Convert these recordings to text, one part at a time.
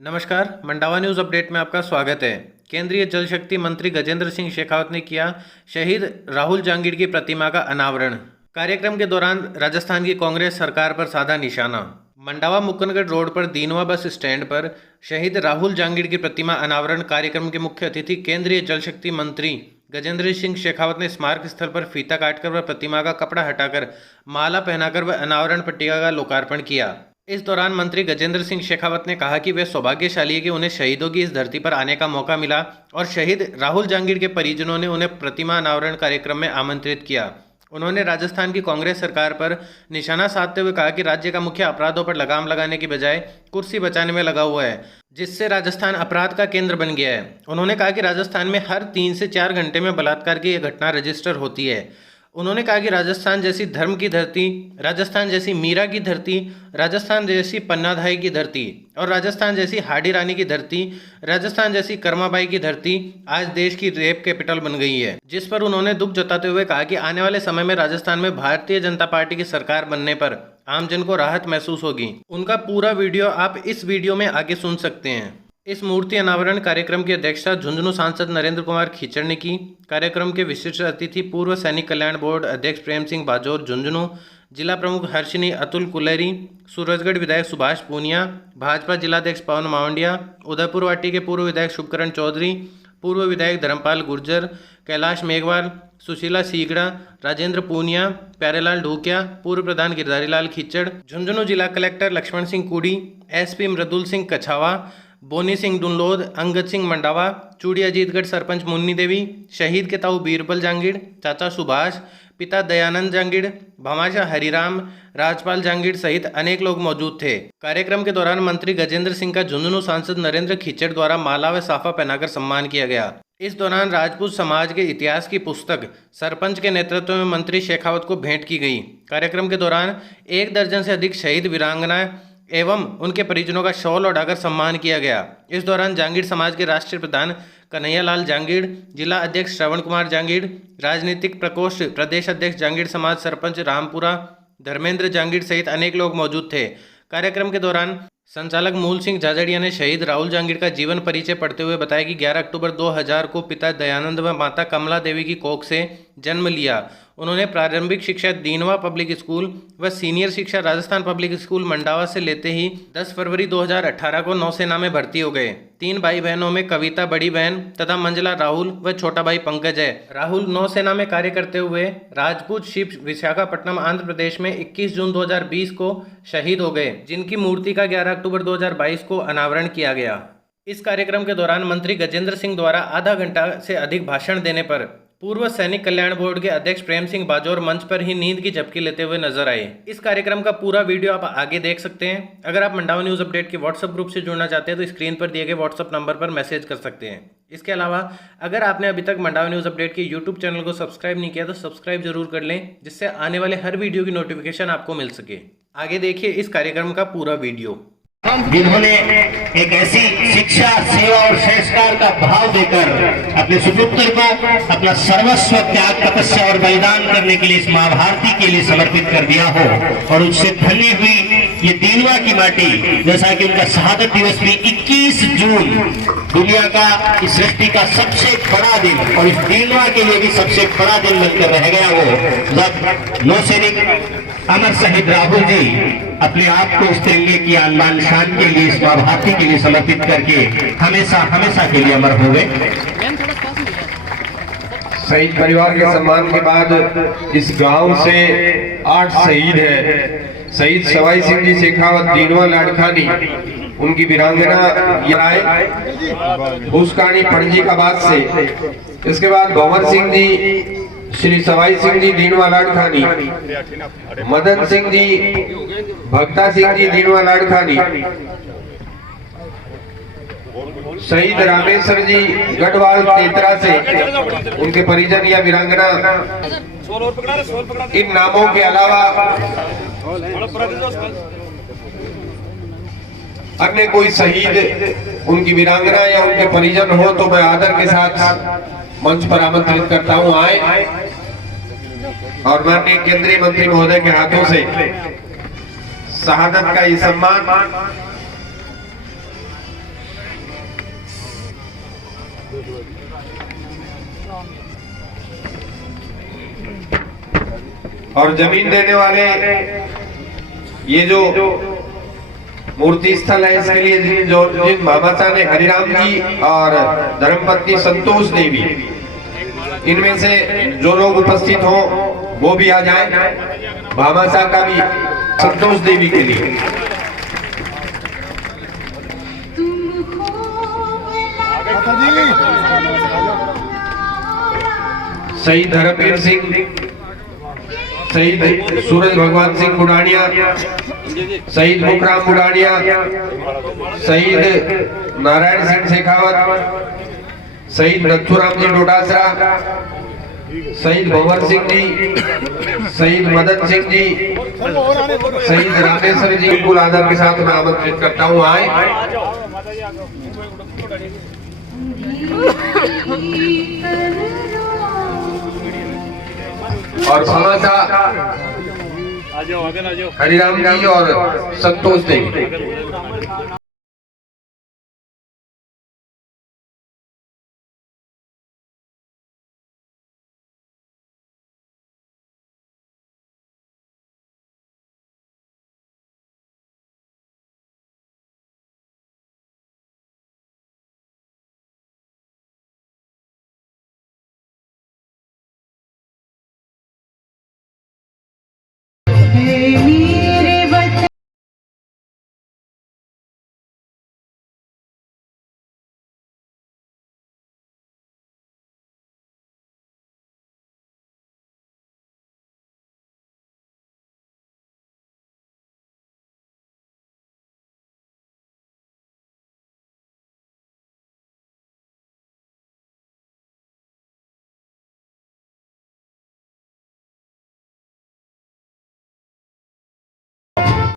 नमस्कार, Mandawa news update में आपका स्वागत है। केंद्रीय जल शक्ति मंत्री गजेंद्र सिंह शेखावत ने किया शहीद राहुल जांगीड़ की प्रतिमा का अनावरण। कार्यक्रम के दौरान राजस्थान की कांग्रेस सरकार पर साधा निशाना। मंडावा मुक्कनगढ़ रोड पर दीनवा बस स्टैंड पर शहीद राहुल जांगीड़ की प्रतिमा अनावरण कार्यक्रम के मुख्य अतिथि केंद्रीय जल शक्ति मंत्री गजेंद्र सिंह शेखावत ने स्मारक स्थल पर फीता काटकर व प्रतिमा का कपड़ा हटाकर माला पहनाकर व अनावरण पट्टिका का लोकार्पण किया। इस दौरान मंत्री गजेंद्र सिंह शेखावत ने कहा कि वे सौभाग्यशाली है कि उन्हें शहीदों की इस धरती पर आने का मौका मिला और शहीद राहुल जांगीड़ के परिजनों ने उन्हें प्रतिमा अनावरण कार्यक्रम में आमंत्रित किया। उन्होंने राजस्थान की कांग्रेस सरकार पर निशाना साधते हुए कहा कि राज्य का मुख्य अपराधों पर लगाम लगाने की बजाय कुर्सी बचाने में लगा हुआ है, जिससे राजस्थान अपराध का केंद्र बन गया है। उन्होंने कहा कि राजस्थान में हर 3 से 4 घंटे में बलात्कार की यह घटना रजिस्टर होती है। उन्होंने कहा कि राजस्थान जैसी धर्म की धरती, राजस्थान जैसी मीरा की धरती, राजस्थान जैसी पन्नाधाई की धरती और राजस्थान जैसी हाडी रानी की धरती, राजस्थान जैसी कर्माबाई की धरती आज देश की रेप कैपिटल बन गई है, जिस पर उन्होंने दुख जताते हुए कहा कि आने वाले समय में राजस्थान में भारतीय जनता पार्टी की सरकार बनने पर आमजन को राहत महसूस होगी। उनका पूरा वीडियो आप इस वीडियो में आगे सुन सकते हैं। इस मूर्ति अनावरण कार्यक्रम की अध्यक्षता झुंझुनू सांसद नरेंद्र कुमार खीचड़ ने की। कार्यक्रम के विशिष्ट अतिथि पूर्व सैनिक कल्याण बोर्ड अध्यक्ष प्रेम सिंह बाजोर झुंझुनू, जिला प्रमुख हर्षिनी अतुल कुलेरी, सूरजगढ़ विधायक सुभाष पूनिया, भाजपा जिलाध्यक्ष पवन मावंडिया, उदयपुर वाटी के पूर्व विधायक शुभकरण चौधरी, पूर्व विधायक धर्मपाल गुर्जर, कैलाश मेघवाल, सुशीला सीगड़ा, राजेंद्र पूनिया, प्यारेलाल ढूकिया, पूर्व प्रधान गिरधारीलाल खीचड़, झुंझुनू जिला कलेक्टर लक्ष्मण सिंह कुड़ी, एसपी मृदुल सिंह कछावा, बोनी सिंह डुनलोद, अंगद सिंह मंडावा, चूड़ी अजीतगढ़ सरपंच मुन्नी देवी, शहीद के ताऊ बीरबल जांगीड़, चाचा सुभाष, पिता दयानंद जांगीड़, भमाशा हरिराम, राजपाल जांगीड़ सहित अनेक लोग मौजूद थे। कार्यक्रम के दौरान मंत्री गजेंद्र सिंह का झुंझुनू सांसद नरेंद्र खीचड़ द्वारा माला व साफा पहनाकर सम्मान किया गया। इस दौरान राजपूत समाज के इतिहास की पुस्तक सरपंच के नेतृत्व में मंत्री शेखावत को भेंट की गई। कार्यक्रम के दौरान 1 दर्जन से अधिक शहीद वीरांगनाएं एवं उनके परिजनों का शॉल उड़ाकर सम्मान किया गया। इस दौरान जांगीड़ समाज के राष्ट्रीय प्रधान कन्हैयालाल जांगीड़, जिला अध्यक्ष श्रवण कुमार जांगीड़, राजनीतिक प्रकोष्ठ प्रदेश अध्यक्ष जांगीड़ समाज सरपंच रामपुरा धर्मेंद्र जांगीड़ सहित अनेक लोग मौजूद थे। कार्यक्रम के दौरान संचालक मूल सिंह झाझड़िया ने शहीद राहुल जांगीड़ का जीवन परिचय पढ़ते हुए बताया कि 11 अक्टूबर 2000 को पिता दयानंद व माता कमला देवी की कोख से जन्म लिया। उन्होंने प्रारंभिक शिक्षा दीनवा पब्लिक स्कूल व सीनियर शिक्षा राजस्थान पब्लिक स्कूल मंडावा से लेते ही 10 फरवरी 2018 को नौसेना में भर्ती हो गए। 3 भाई बहनों में कविता बड़ी बहन तथा मंजला राहुल व छोटा भाई पंकज है। राहुल नौसेना में कार्य करते हुए राजपूत शिप विशाखापट्टनम आंध्र प्रदेश में 21 जून 2020 को शहीद हो गए, जिनकी मूर्ति का 11 अक्टूबर 2022 को अनावरण किया गया। इस कार्यक्रम के दौरान मंत्री गजेंद्र सिंह द्वारा आधा घंटा से अधिक भाषण देने पर पूर्व सैनिक कल्याण बोर्ड के अध्यक्ष प्रेम सिंह बाजोर मंच पर ही नींद की झपकी लेते हुए नजर आए। इस कार्यक्रम का पूरा वीडियो आप आगे देख सकते हैं। अगर आप मंडावा न्यूज़ अपडेट के व्हाट्सएप ग्रुप से जुड़ना चाहते हैं तो स्क्रीन पर दिए गए व्हाट्सएप नंबर पर मैसेज कर सकते हैं। इसके अलावा अगर आपने अभी तक मंडावा न्यूज़ अपडेट के यूट्यूब चैनल को सब्सक्राइब नहीं किया तो सब्सक्राइब जरूर कर लें, जिससे आने वाले हर वीडियो की नोटिफिकेशन आपको मिल सके। आगे देखिए इस कार्यक्रम का पूरा वीडियो। जिन्होंने एक ऐसी शिक्षा, सेवा और संस्कार का भाव देकर अपने सुपुत्र को अपना सर्वस्व त्याग, तपस्या और बलिदान करने के लिए इस मां भारती के लिए समर्पित कर दिया हो, और उससे धन्य हुई ये दीनवा की माटी, जैसा कि उनका शहादत दिवस भी 21 जून दुनिया का, इस सृष्टि का सबसे बड़ा दिन और इस दीनवा के लिए भी सबसे बड़ा दिन बनकर रह गया हो, जब नौसैनिक अमर शहीद राहुल जी अपने आप को इस तिरंगे की आन शान के लिए, इस मां भारती के लिए समर्पित करके हमेशा हमेशा के लिए अमर हो गए। शहीद परिवार के सम्मान के बाद इस गांव से 8 शहीद हैं। शहीद सवाई सिंह जी शेखावत दीनवा लाड़कानी, उनकी वीरांगना आए भूसकानी फणजीकाबाद से। इसके बाद भंवर सिंह जी, श्री सवाई सिंह जी दीनवा लाड़कानी, मदन सिंह जी, भक्ता सिंह जी दीनवा लाड़कानी, शहीद रामेश्वर जी गढ़वाल तेतरा से, उनके परिजन या वीरांगना। इन नामों के अलावा अन्य कोई शहीद, उनकी वीरांगना या उनके परिजन हो तो मैं आदर के साथ मंच पर आमंत्रित करता हूं, आए और माननीय केंद्रीय मंत्री महोदय के हाथों से शहादत का ये सम्मान और जमीन देने वाले ये जो मूर्ति स्थल है इसके लिए जिन भामाचा ने हरिराम जी और धर्मपत्नी संतोष देवी, इनमें से जो लोग उपस्थित हो वो भी आ जाएं। भामाचा का भी संतोष देवी के लिए शहीद धर्मवीर सिंह, शहीद सूरज भगवान सिंह बुढ़ानिया, शहीद मुखराम बुढ़ानिया, शहीद नारायण सिंह शेखावत, शहीद नथुराम जी डोडासरा, शहीद भंवर सिंह जी, शहीद मदन सिंह जी, शहीद रामेश्वर जी को आदर के साथ मैं आमंत्रित करता हूँ आए। और भामाचा हरिराम जी और संतोष देवी।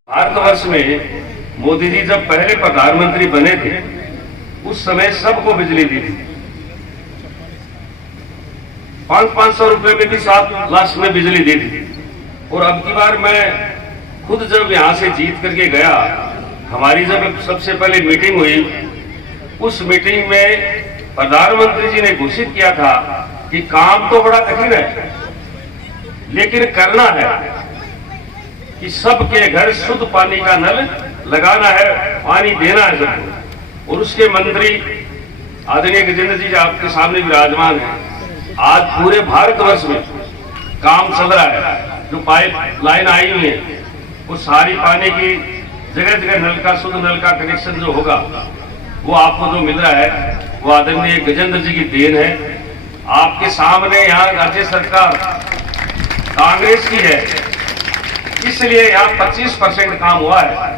भारतवर्ष में मोदी जी जब पहले प्रधानमंत्री बने थे उस समय सबको बिजली दी थी। 500 रुपए में भी 7 लाख में बिजली दी थी। और अब की बार मैं खुद जब यहां से जीत करके गया, हमारी जब सबसे पहले मीटिंग हुई, उस मीटिंग में प्रधानमंत्री जी ने घोषित किया था कि काम तो बड़ा कठिन है लेकिन करना है कि सबके घर शुद्ध पानी का नल लगाना है, पानी देना है सबको। और उसके मंत्री आदरणीय गजेंद्र जी आपके सामने विराजमान है। आज पूरे भारतवर्ष में काम चल रहा है, जो पाइप लाइन आई हुई है वो सारी पानी की जगह जगह नल का शुद्ध नल का कनेक्शन जो होगा वो आपको जो मिल रहा है वो आदरणीय गजेंद्र जी की देन है। आपके सामने यहाँ राज्य सरकार कांग्रेस की है, इसलिए यहाँ 25% काम हुआ है।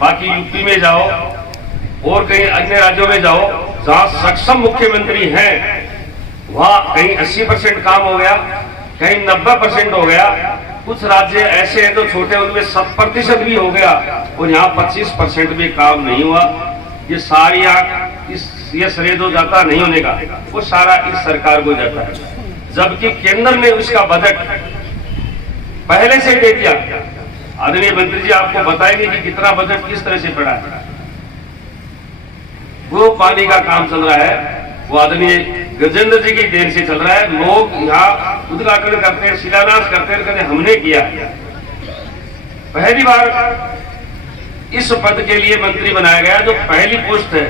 बाकी यूपी में जाओ और कहीं अन्य राज्यों में जाओ जहाँ सक्षम मुख्यमंत्री हैं वहाँ कहीं 80% काम हो गया, कहीं 90% हो गया। कुछ राज्य ऐसे हैं तो छोटे, उनमें 100% भी हो गया और यहाँ 25% भी काम नहीं हुआ। ये सारी ये श्रेय जो जाता नहीं होने का वो सारा इस सरकार को जाता है, जबकि केंद्र ने उसका बजट पहले से दे दिया। आदरणीय मंत्री जी आपको बताएंगे कि कितना बजट किस तरह से पड़ा है। वो पानी का काम चल रहा है, वो आदरणीय गजेंद्र जी की देन से चल रहा है। लोग यहाँ उद्घाटन करते हैं, शिलान्यास करते हैं, कहते हमने किया। पहली बार इस पद के लिए मंत्री बनाया गया, जो पहली पोस्ट है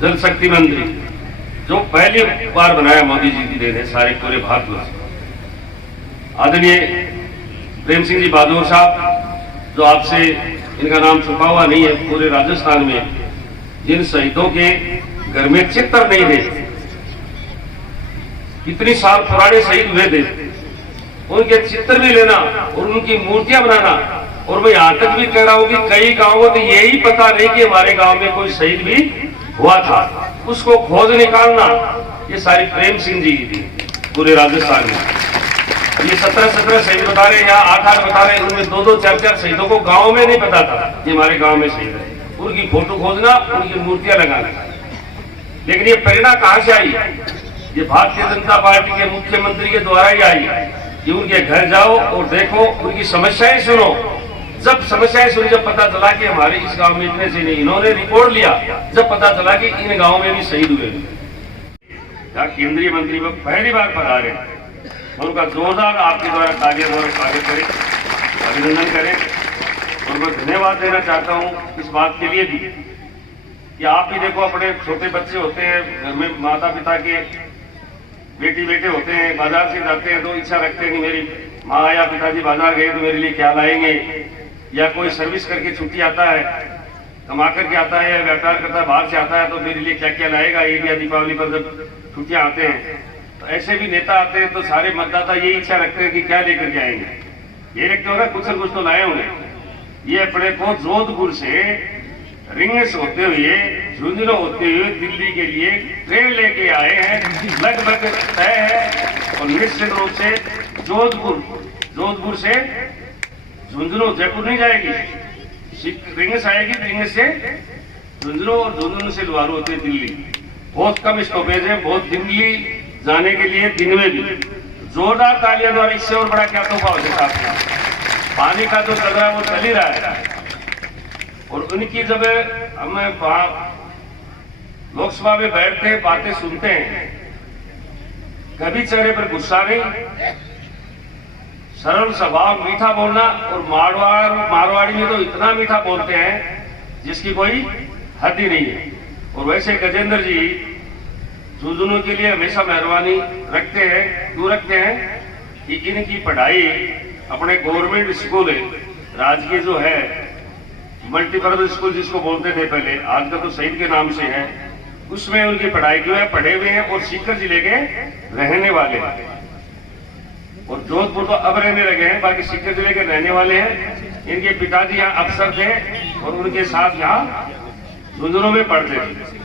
जल शक्ति मंत्री, जो पहली बार बनाया मोदी जी की देन है सारे पूरे भारतवर्ष। आदरणीय प्रेम सिंह जी बहादुर साहब, जो आपसे इनका नाम छुपा हुआ नहीं है, पूरे राजस्थान में जिन शहीदों के घर में चित्र नहीं थे, कितनी साल पुराने शहीद हुए थे, उनके चित्र भी लेना और उनकी मूर्तियां बनाना। और मैं यहां तक भी कह रहा हूं कि कई गांवों में यही पता नहीं कि हमारे गांव में कोई शहीद भी हुआ था, उसको खोज निकालना ये सारी प्रेम सिंह जी की थी पूरे राजस्थान में। ये 17 शहीद बता रहे, यहाँ 8 बता रहे, उनमें 2 4 शहीदों को गांव में नहीं पता था कि हमारे गांव में शहीद है। उनकी फोटो खोजना, उनकी मूर्तियां लगाना। लेकिन ये प्रेरणा कहां से आई? ये भारतीय जनता पार्टी के मुख्यमंत्री के द्वारा ही आई कि उनके घर जाओ और देखो, उनकी समस्याएं सुनो, जब समस्याएं सुनी, जब पता चला कि हमारे इस गांव में इतने से नहीं, इन्होंने रिकॉर्ड लिया, जब पता चला कि इन गांव में भी शहीद हुए। जहाँ केंद्रीय मंत्री वो पहली बार पधारे, उनका जोरदार आपके द्वारा तालियों द्वारा स्वागत करें, अभिनंदन करें। उनको धन्यवाद देना चाहता हूँ इस बात के लिए भी कि आप भी देखो, अपने छोटे बच्चे होते हैं घर में, माता पिता के बेटी बेटे होते हैं, बाजार से जाते हैं तो इच्छा रखते हैं कि मेरी माँ या पिताजी बाजार गए तो मेरे लिए क्या लाएंगे, या कोई सर्विस करके छुट्टी आता है, कमा करके आता है या व्यापार करता है बाहर से आता है तो मेरे लिए क्या क्या लाएगा ईद या दीपावली पर जब छुट्टियां आते हैं। तो ऐसे भी नेता आते हैं तो सारे मतदाता यही इच्छा रखते हैं कि क्या लेकर के आएंगे। ये रखते होगा कुछ न कुछ तो लाए होंगे। ये अपने को जोधपुर से रिंग्स होते हुए, झुंझुनू होते हुए दिल्ली के लिए ट्रेन लेके आए हैं, लगभग तय है। और निश्चित रूप से जोधपुर से झुंझुनू, जयपुर नहीं जाएगी, रिंग्स आएगी, रिंग्स से झुंझुनू और झुंझुनू से लुहारू होते दिल्ली। बहुत कम स्टॉपेज है, बहुत दिल्ली जाने के लिए दिन में भी। जोरदार तालियां द्वारा, इससे और बड़ा क्या तोहफा हो सकता है। पानी का जो चल रहा है वो चल ही रहा है। और उनकी जब हम लोकसभा में बैठते हैं, बातें सुनते हैं, कभी चेहरे पर गुस्सा नहीं, सरल स्वभाव, मीठा बोलना। और मारवाड़ी में तो इतना मीठा बोलते हैं जिसकी कोई हद ही नहीं है। और वैसे गजेंद्र जी झुंझुनू के लिए हमेशा मेहरबानी रखते हैं। क्यों रखते हैं कि इनकी पढ़ाई अपने गवर्नमेंट स्कूल है, राजकीय जो है, मल्टीपर्पज स्कूल जिसको बोलते थे पहले, आजकल तो शहीद के नाम से है, उसमें उनकी पढ़ाई जो है, पढ़े हुए हैं और सीकर जिले के रहने वाले हैं। और जोधपुर तो अब रहने लगे हैं, बाकी सीकर जिले के रहने वाले हैं। इनके पिताजी यहाँ अफसर थे और उनके साथ यहाँ झुंझुनू में पढ़ते थे।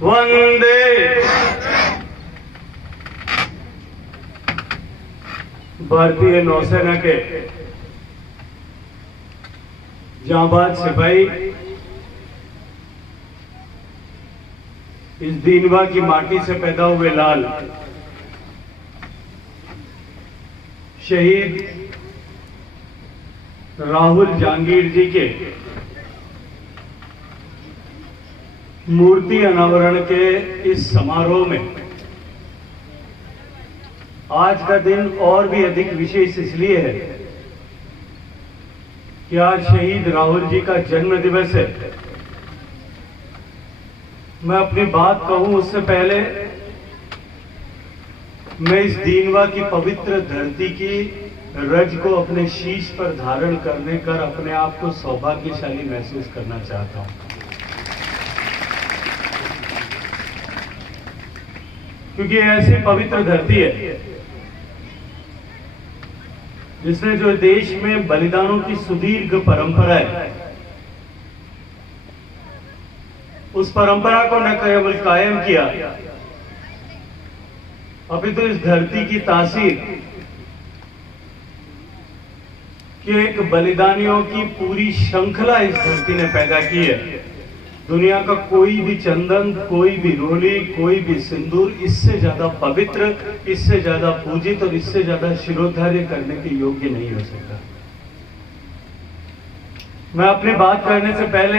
वंदे भारतीय नौसेना के जांबाज सिपाही, इस दीनवा की माटी से पैदा हुए लाल शहीद राहुल जांगीर जी के मूर्ति अनावरण के इस समारोह में आज का दिन और भी अधिक विशेष इसलिए है कि आज शहीद राहुल जी का जन्म दिवस है। मैं अपनी बात कहूं उससे पहले मैं इस दीनवा की पवित्र धरती की रज को अपने शीश पर धारण करने कर अपने आप को सौभाग्यशाली महसूस करना चाहता हूं, क्योंकि ऐसी पवित्र धरती है जिसने जो देश में बलिदानों की सुदीर्घ परंपरा है, उस परंपरा को न केवल कायम किया, अभी तो इस धरती की तासीर कि एक बलिदानियों की पूरी श्रृंखला इस धरती ने पैदा की है। दुनिया का कोई भी चंदन, कोई भी रोली, कोई भी सिंदूर इससे ज्यादा पवित्र, इससे ज्यादा पूजित और इससे ज्यादा शिरोधार्य करने के योग्य नहीं हो सकता। मैं अपनी बात करने से पहले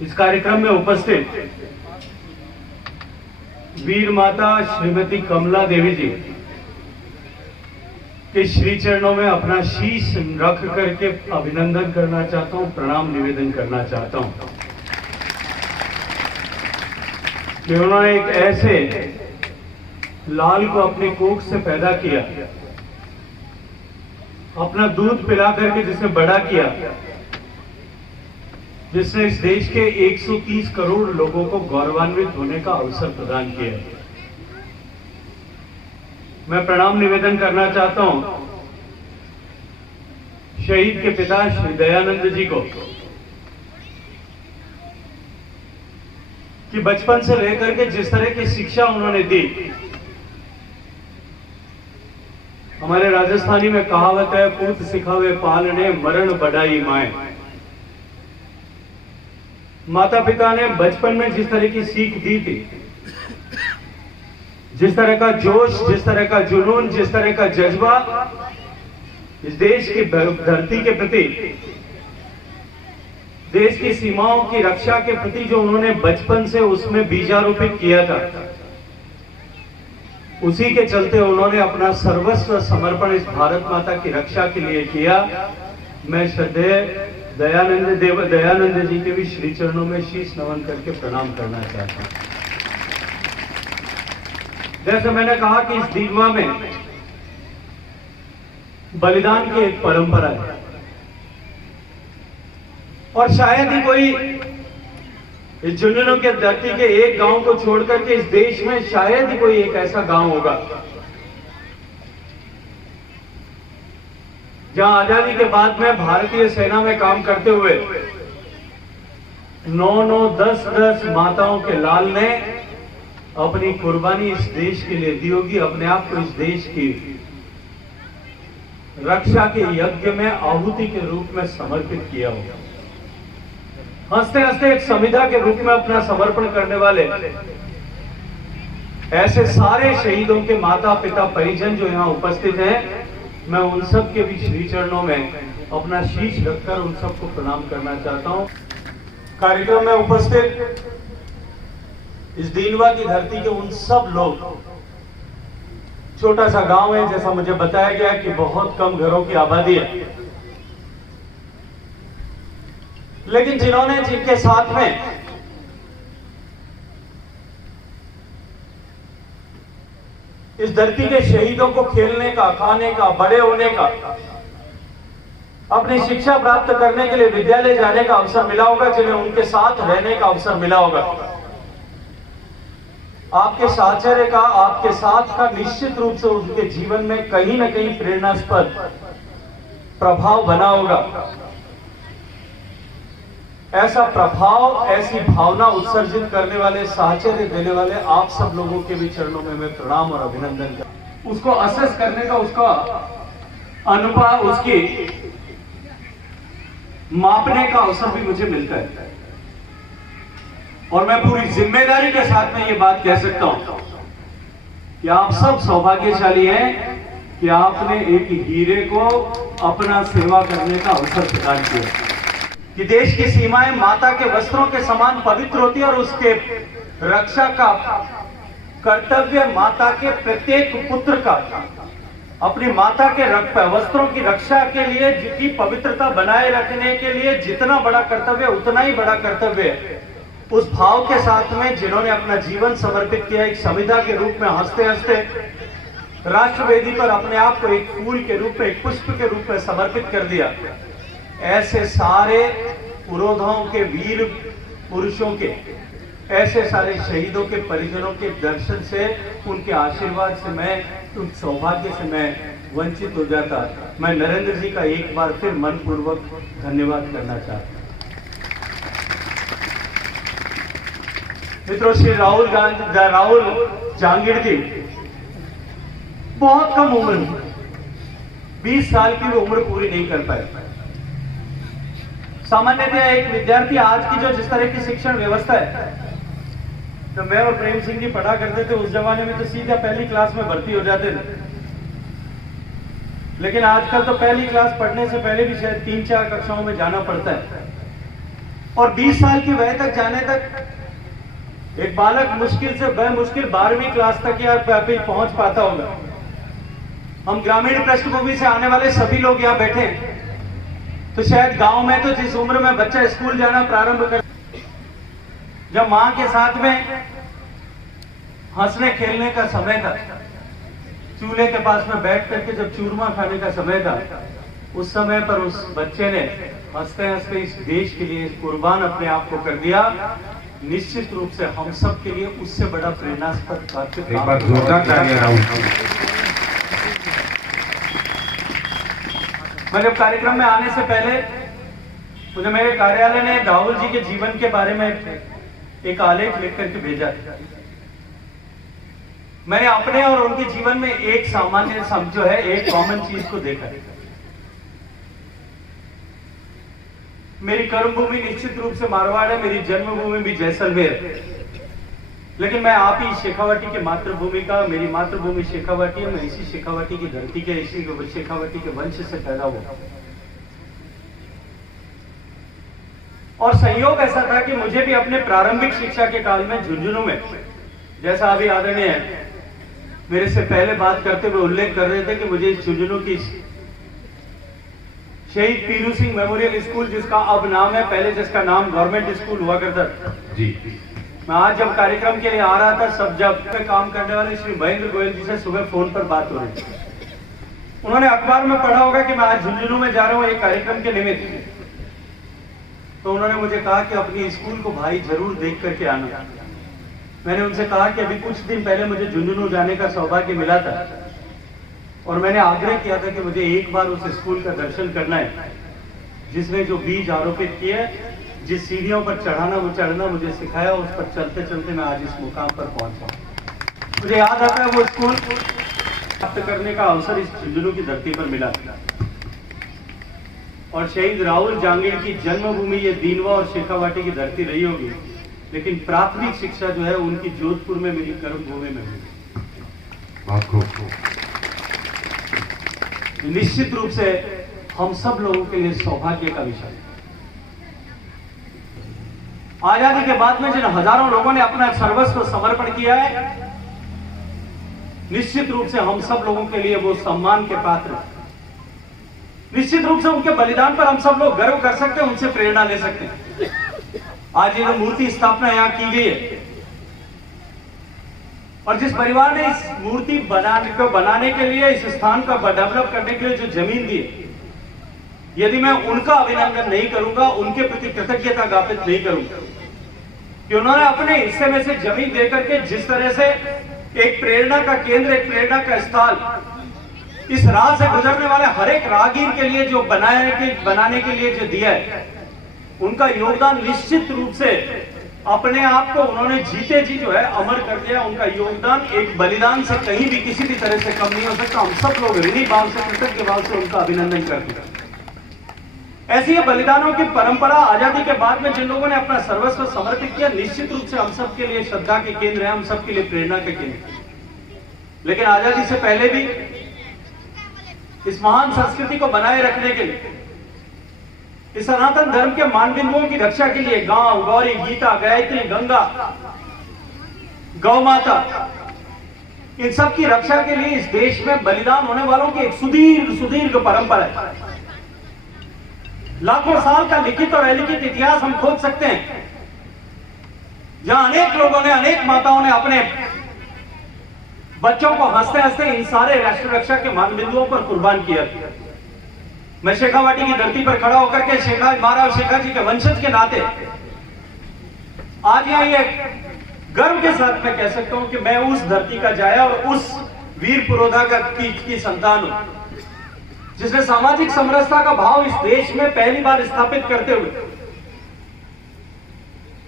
इस कार्यक्रम में उपस्थित वीर माता श्रीमती कमला देवी जी के श्री चरणों में अपना शीश रख करके अभिनंदन करना चाहता हूं, प्रणाम निवेदन करना चाहता हूं कि उन्होंने एक ऐसे लाल को अपनी कोख से पैदा किया, अपना दूध पिला करके जिसे बड़ा किया, जिसने इस देश के 130 करोड़ लोगों को गौरवान्वित होने का अवसर प्रदान किया। मैं प्रणाम निवेदन करना चाहता हूं शहीद के पिता श्री दयानंद जी को कि बचपन से लेकर के जिस तरह की शिक्षा उन्होंने दी। हमारे राजस्थानी में कहावत है, पूत सिखावे पालने मरण बढ़ाई माए। माता पिता ने बचपन में जिस तरह की सीख दी थी, जिस तरह का जोश, जिस तरह का जुनून, जिस तरह का जज्बा इस देश की धरती के प्रति, देश की सीमाओं की रक्षा के प्रति जो उन्होंने बचपन से उसमें बीजारोपित किया था, उसी के चलते उन्होंने अपना सर्वस्व समर्पण इस भारत माता की रक्षा के लिए किया। मैं श्रद्धेय दयानंद जी के भी श्री चरणों में शीश नमन करके प्रणाम करना चाहता हूं। जैसे मैंने कहा कि इस दीनवा में बलिदान की एक परंपरा है, और शायद ही कोई इस झुंझुनू के धरती के एक गांव को छोड़कर के इस देश में शायद ही कोई एक ऐसा गांव होगा जहां आजादी के बाद में भारतीय सेना में काम करते हुए 9-9, 10-10 माताओं के लाल ने अपनी कुर्बानी इस देश के लिए दी होगी, अपने आप को इस देश की रक्षा के यज्ञ में आहुति के रूप में समर्पित किया होगा। हंसते हंसते एक संविदा के रूप में अपना समर्पण करने वाले ऐसे सारे शहीदों के माता पिता परिजन जो यहां उपस्थित हैं, मैं उन सब के भी श्री चरणों में अपना शीश रखकर उन सबको प्रणाम करना चाहता हूं। कार्यक्रम में उपस्थित इस दीनवा की धरती के उन सब लोग, छोटा सा गांव है जैसा मुझे बताया गया कि बहुत कम घरों की आबादी है, लेकिन जिनके साथ में इस धरती के शहीदों को खेलने का, खाने का, बड़े होने का, अपनी शिक्षा प्राप्त करने के लिए विद्यालय जाने का अवसर मिला होगा, जिन्हें उनके साथ रहने का अवसर मिला होगा, आपके साहचर्य का, आपके साथ का निश्चित रूप से उनके जीवन में कहीं ना कहीं प्रेरणास्पद प्रभाव बना होगा। ऐसा प्रभाव, ऐसी भावना उत्सर्जित करने वाले, साहचर्य देने वाले आप सब लोगों के भी चरणों में मैं प्रणाम और अभिनंदन करता हूं। उसको असेस करने का, उसका अनुपात, उसकी मापने का अवसर भी मुझे मिलता है, और मैं पूरी जिम्मेदारी के साथ में ये बात कह सकता हूं कि आप सब सौभाग्यशाली हैं कि आपने एक हीरे को अपना सेवा करने का अवसर प्रदान किया। कि देश की सीमाएं माता के वस्त्रों के समान पवित्र होती है, और उसके रक्षा का कर्तव्य माता के प्रत्येक पुत्र का अपनी माता के वस्त्रों की रक्षा के लिए, जिसकी पवित्रता बनाए रखने के लिए जितना बड़ा कर्तव्य, उतना ही बड़ा कर्तव्य है। उस भाव के साथ में जिन्होंने अपना जीवन समर्पित किया, एक संविदा के रूप में हंसते हंसते राष्ट्रवेदी पर अपने आप को एक फूल के रूप में, एक पुष्प के रूप में समर्पित कर दिया, ऐसे सारे पुरोधाओं के, वीर पुरुषों के, ऐसे सारे शहीदों के परिजनों के दर्शन से, उनके आशीर्वाद से, मैं उन सौभाग्य से मैं वंचित हो जाता। मैं नरेंद्र जी का एक बार फिर मनपूर्वक धन्यवाद करना चाहता हूं। मित्रों, श्री राहुल जांगीड़ की बहुत कम उम्र में, 20 साल की भी उम्र पूरी नहीं कर पाए। सामान्यतः एक विद्यार्थी, आज की जो जिस तरह की शिक्षण व्यवस्था है, तो मैं और प्रेम सिंह जी पढ़ा करते थे, उस जमाने में तो सीधा पहली क्लास में भर्ती हो जाते थे, लेकिन आजकल तो पहली क्लास पढ़ने से पहले भी शायद 3-4 कक्षाओं में जाना पड़ता है, और 20 साल की वय तक जाने तक एक बालक मुश्किल से मुश्किल 12वीं क्लास तक या पहुंच पाता होगा। हम ग्रामीण पृष्ठभूमि से आने वाले सभी लोग यहाँ बैठे हैं, तो शायद गांव में तो जिस उम्र में बच्चा स्कूल जाना प्रारंभ कर, जब मां के साथ में हंसने खेलने का समय था, चूल्हे के पास में बैठ करके जब चूरमा खाने का समय था, उस समय पर उस बच्चे ने हंसते हंसते इस देश के लिए कुर्बान अपने आप को कर दिया। निश्चित रूप से हम सब के लिए उससे बड़ा प्रेरणास्पद मैं जब कार्यक्रम में आने से पहले मुझे मेरे कार्यालय ने राहुल जी के जीवन के बारे में एक आलेख लिख करके भेजा। मैंने अपने और उनके जीवन में एक सामान्य जो है, एक कॉमन चीज को देखा। मेरी कर्मभूमि निश्चित रूप से मारवाड़ है, मेरी जन्मभूमि भी जैसलमेर है, लेकिन मैं आप ही शेखावाटी के मातृभूमि का, मेरी मातृभूमि शेखावाटी है, मैं इसी शेखावाटी की धरती के, इसी शेखावाटी के वंश से पैदा हुआ। और संयोग ऐसा था कि मुझे भी अपने प्रारंभिक शिक्षा के काल में झुंझुनू में, जैसा अभी आदरणीय मेरे से पहले बात करते हुए उल्लेख कर रहे थे कि मुझे झुंझुनू की शहीद पीरू सिंह मेमोरियल स्कूल, जिसका अब नाम है, पहले जिसका नाम गवर्नमेंट स्कूल हुआ करता जी, मैं आज जब कार्यक्रम के लिए आ रहा था, सब जब पे काम करने वाले श्री महेंद्र गोयल जी से सुबह फोन पर बात हो रही थी। उन्होंने अखबार में पढ़ा होगा कि मैं आज झुंझुनू में जा रहा हूं एक कार्यक्रम के निमित्त। तो उन्होंने मुझे कहा कि अपनी स्कूल को भाई जरूर देख करके आना। मैंने उनसे कहा कि अभी कुछ दिन पहले मुझे झुंझुनू जाने का सौभाग्य मिला था और मैंने आग्रह किया था कि मुझे एक बार उस स्कूल का दर्शन करना है जिसने जो बीज आरोपित किए, जिस सीढ़ियों पर चढ़ना मुझे सिखाया, उस पर चलते चलते मैं आज इस मुकाम पर पहुंचा। मुझे याद आता है वो स्कूल प्राप्त करने का अवसर इस झुंझुनू की धरती पर मिला और शहीद राहुल जांगीड़ की जन्मभूमि ये दीनवा और शेखावाटी की धरती रही होगी, लेकिन प्राथमिक शिक्षा जो है उनकी जोधपुर में, मेरी कर्मभूमि में हुई। निश्चित रूप से हम सब लोगों के लिए सौभाग्य का विषय। आजादी के बाद में जिन हजारों लोगों ने अपना सर्वस्व समर्पण किया है, निश्चित रूप से हम सब लोगों के लिए वो सम्मान के पात्र। निश्चित रूप से उनके बलिदान पर हम सब लोग गर्व कर सकते हैं, उनसे प्रेरणा ले सकते हैं। आज ये मूर्ति स्थापना यहां की गई है और जिस परिवार ने इस मूर्ति बनाने के लिए, इस स्थान को डेवलप करने के लिए जो जमीन दी, यदि मैं उनका अभिनंदन नहीं करूंगा, उनके प्रति कृतज्ञता ज्ञापित नहीं करूंगा कि उन्होंने अपने हिस्से में से जमीन देकर के जिस तरह से एक प्रेरणा का केंद्र, एक प्रेरणा का स्थल इस राह से गुजरने वाले हर एक राहगीर के लिए जो बनाने के लिए जो दिया है, उनका योगदान निश्चित रूप से अपने आप को उन्होंने जीते जी जो है अमर कर दिया। उनका योगदान एक बलिदान से कहीं भी किसी भी तरह से कम नहीं हो सकता। हम सब लोग ऋणी भाव से, कृतज्ञ भाव से उनका अभिनंदन करते हैं। ऐसी बलिदानों की परंपरा आजादी के बाद में जिन लोगों ने अपना सर्वस्व समर्पित किया, निश्चित रूप से हम सब के लिए श्रद्धा के केंद्र है, हम सब के लिए प्रेरणा के केंद्र। लेकिन आजादी से पहले भी इस महान संस्कृति को बनाए रखने के लिए, इस सनातन धर्म के मानबिंदुओं की रक्षा के लिए गांव, गौरी, गीता, गायत्री, गंगा, गौ माता, इन सब की रक्षा के लिए इस देश में बलिदान होने वालों की एक सुदीर्घ परंपरा है। लाखों साल का लिखित और अलिखित इतिहास हम खोज सकते हैं, जहां अनेक लोगों ने, अनेक माताओं ने अपने बच्चों को हंसते हंसते इन सारे राष्ट्र रक्षा के मानबिंदुओं पर कुर्बान किया। मैं शेखावाटी की धरती पर खड़ा होकर के महाराज शेखा जी के वंशज के नाते आज यहाँ ये गर्व के साथ मैं कह सकता हूं कि मैं उस धरती का जाया और उस वीर पुरोधा की संतान हूं, जिसने सामाजिक समरसता का भाव इस देश में पहली बार स्थापित करते हुए,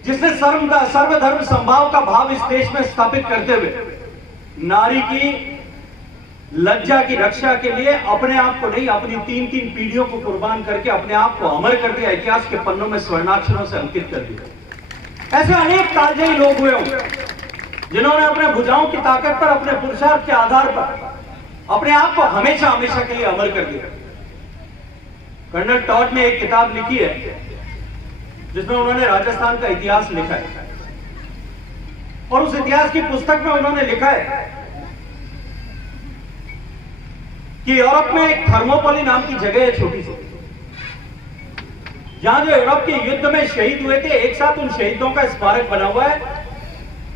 जिसने सर्वधर्म संभाव का भाव इस देश में स्थापित करते हुए नारी की लज्जा की रक्षा के लिए अपने आप को नहीं, अपनी तीन पीढ़ियों को कुर्बान करके अपने आप को अमर कर दिया, इतिहास के पन्नों में स्वर्णाक्षरों से अंकित कर दिया। ऐसे अनेक कालजयी लोग हुए होंगे जिन्होंने अपने भुजाओं की ताकत पर, अपने पुरुषार्थ के आधार पर अपने आप को हमेशा के लिए अमर कर दिया। कर्नल टॉड ने एक किताब लिखी है जिसमें उन्होंने राजस्थान का इतिहास लिखा है और उस इतिहास की पुस्तक में उन्होंने लिखा है कि यूरोप में एक थर्मोपोली नाम की जगह है, छोटी सी, जहां जो यूरोप के युद्ध में शहीद हुए थे, एक साथ उन शहीदों का स्मारक बना हुआ है।